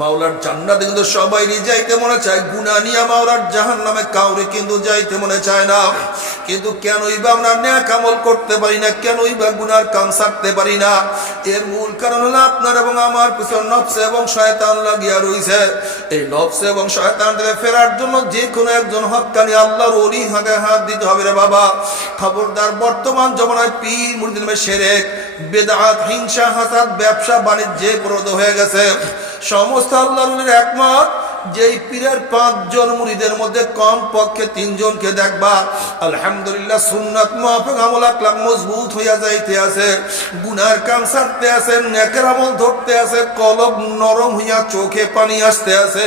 মাওলার জান্নাতে কিন্তু সবাই যাইতে মনে চায়, গুনাহ নিয়ে মাওলার জাহান্নামে কাউরে কিন্তু যাইতে মনে চায় না। কিন্তু কেনই বা আমরা নেক আমল করতে পারি না, কেনই বা গুনার কাম ছাড়তে পারি না? এর মূল কারণ হলো আপনার এবং আমার পিছনে নফস এবং শয়তান লাগিয়া রইছে। এই নফস এবং শয়তান থেকে ফেরার জন্য যে কোনো একজন হক্কানি আল্লাহর ওলি হাতে হাত দিতে হবে রে বাবা। খবরদার, বর্তমান জমানায় পীর মুরিদের শিরক, বিদআত, হিংসা, হাসাদ, ব্যবসা বাণিজ্যে প্রবৃদ্ধ হয়ে গেছে। সমস্ত আল্লাহর ওলির একমত, যেই পীরের 5 জন মুরিদের মধ্যে কম পক্ষে 3 জনকে দেখবা আলহামদুলিল্লাহ সুন্নাত মুআফিক আমল আকলাক মজবুত হইয়া যাইতে আছে, গুনার কাম ছাড়তে আছে, নেকের আমল ধরতে আছে, কলব নরম হইয়া চোখে পানি আসতে আছে।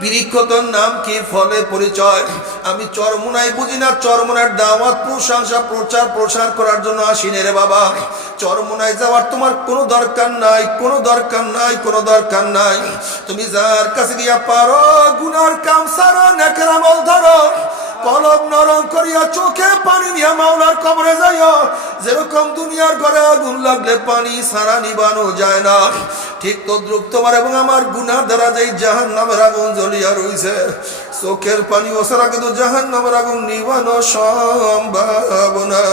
বৃক্ষতর নাম কি, ফলে পরিচয়। আমি চরমুনাই বুঝি না, চরমুনার দাওয়াত প্রশংসা প্রচার করার জন্য আসিনি রে বাবা। চরমুনায় যাওয়ার তোমার কোনো দরকার নাই, কোনো দরকার নাই, কোনো দরকার নাই। তুমি যার কাছে গিয়া পারো গুনার কাম সারো, নেকের আমল ধরো, কলব নরম করিয়া চোখে পানি নিয়ে মাওলার কবরে যাইও। যেরকম দুনিয়ার ঘরে আগুন লাগলে পানি ছাড়া নিবানো যায় না, ঠিক তদ্রুপ তোমার এবং আমার গুনাহ দ্বারা যেই জাহান্নামের আগুন জ্বলিয়া রইছে, চোখের পানি ওছাড়া কিন্তু জাহান্নামের আগুন নিবানো সম্ভব না।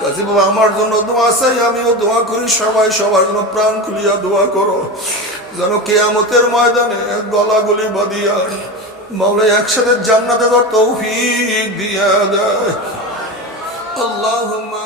কাজী বাবা, আমার জন্য দোয়া চাই, আমিও দোয়া করি, সবাই সবার জন্য প্রাণ খুলিয়া দোয়া করো, যেন কিয়ামতের ময়দানে গলাগলি বাঁধিয়া মাওলা একসাথে জান্নাতে তৌফিক দিয়া দেয়। আল্লাহুম্মা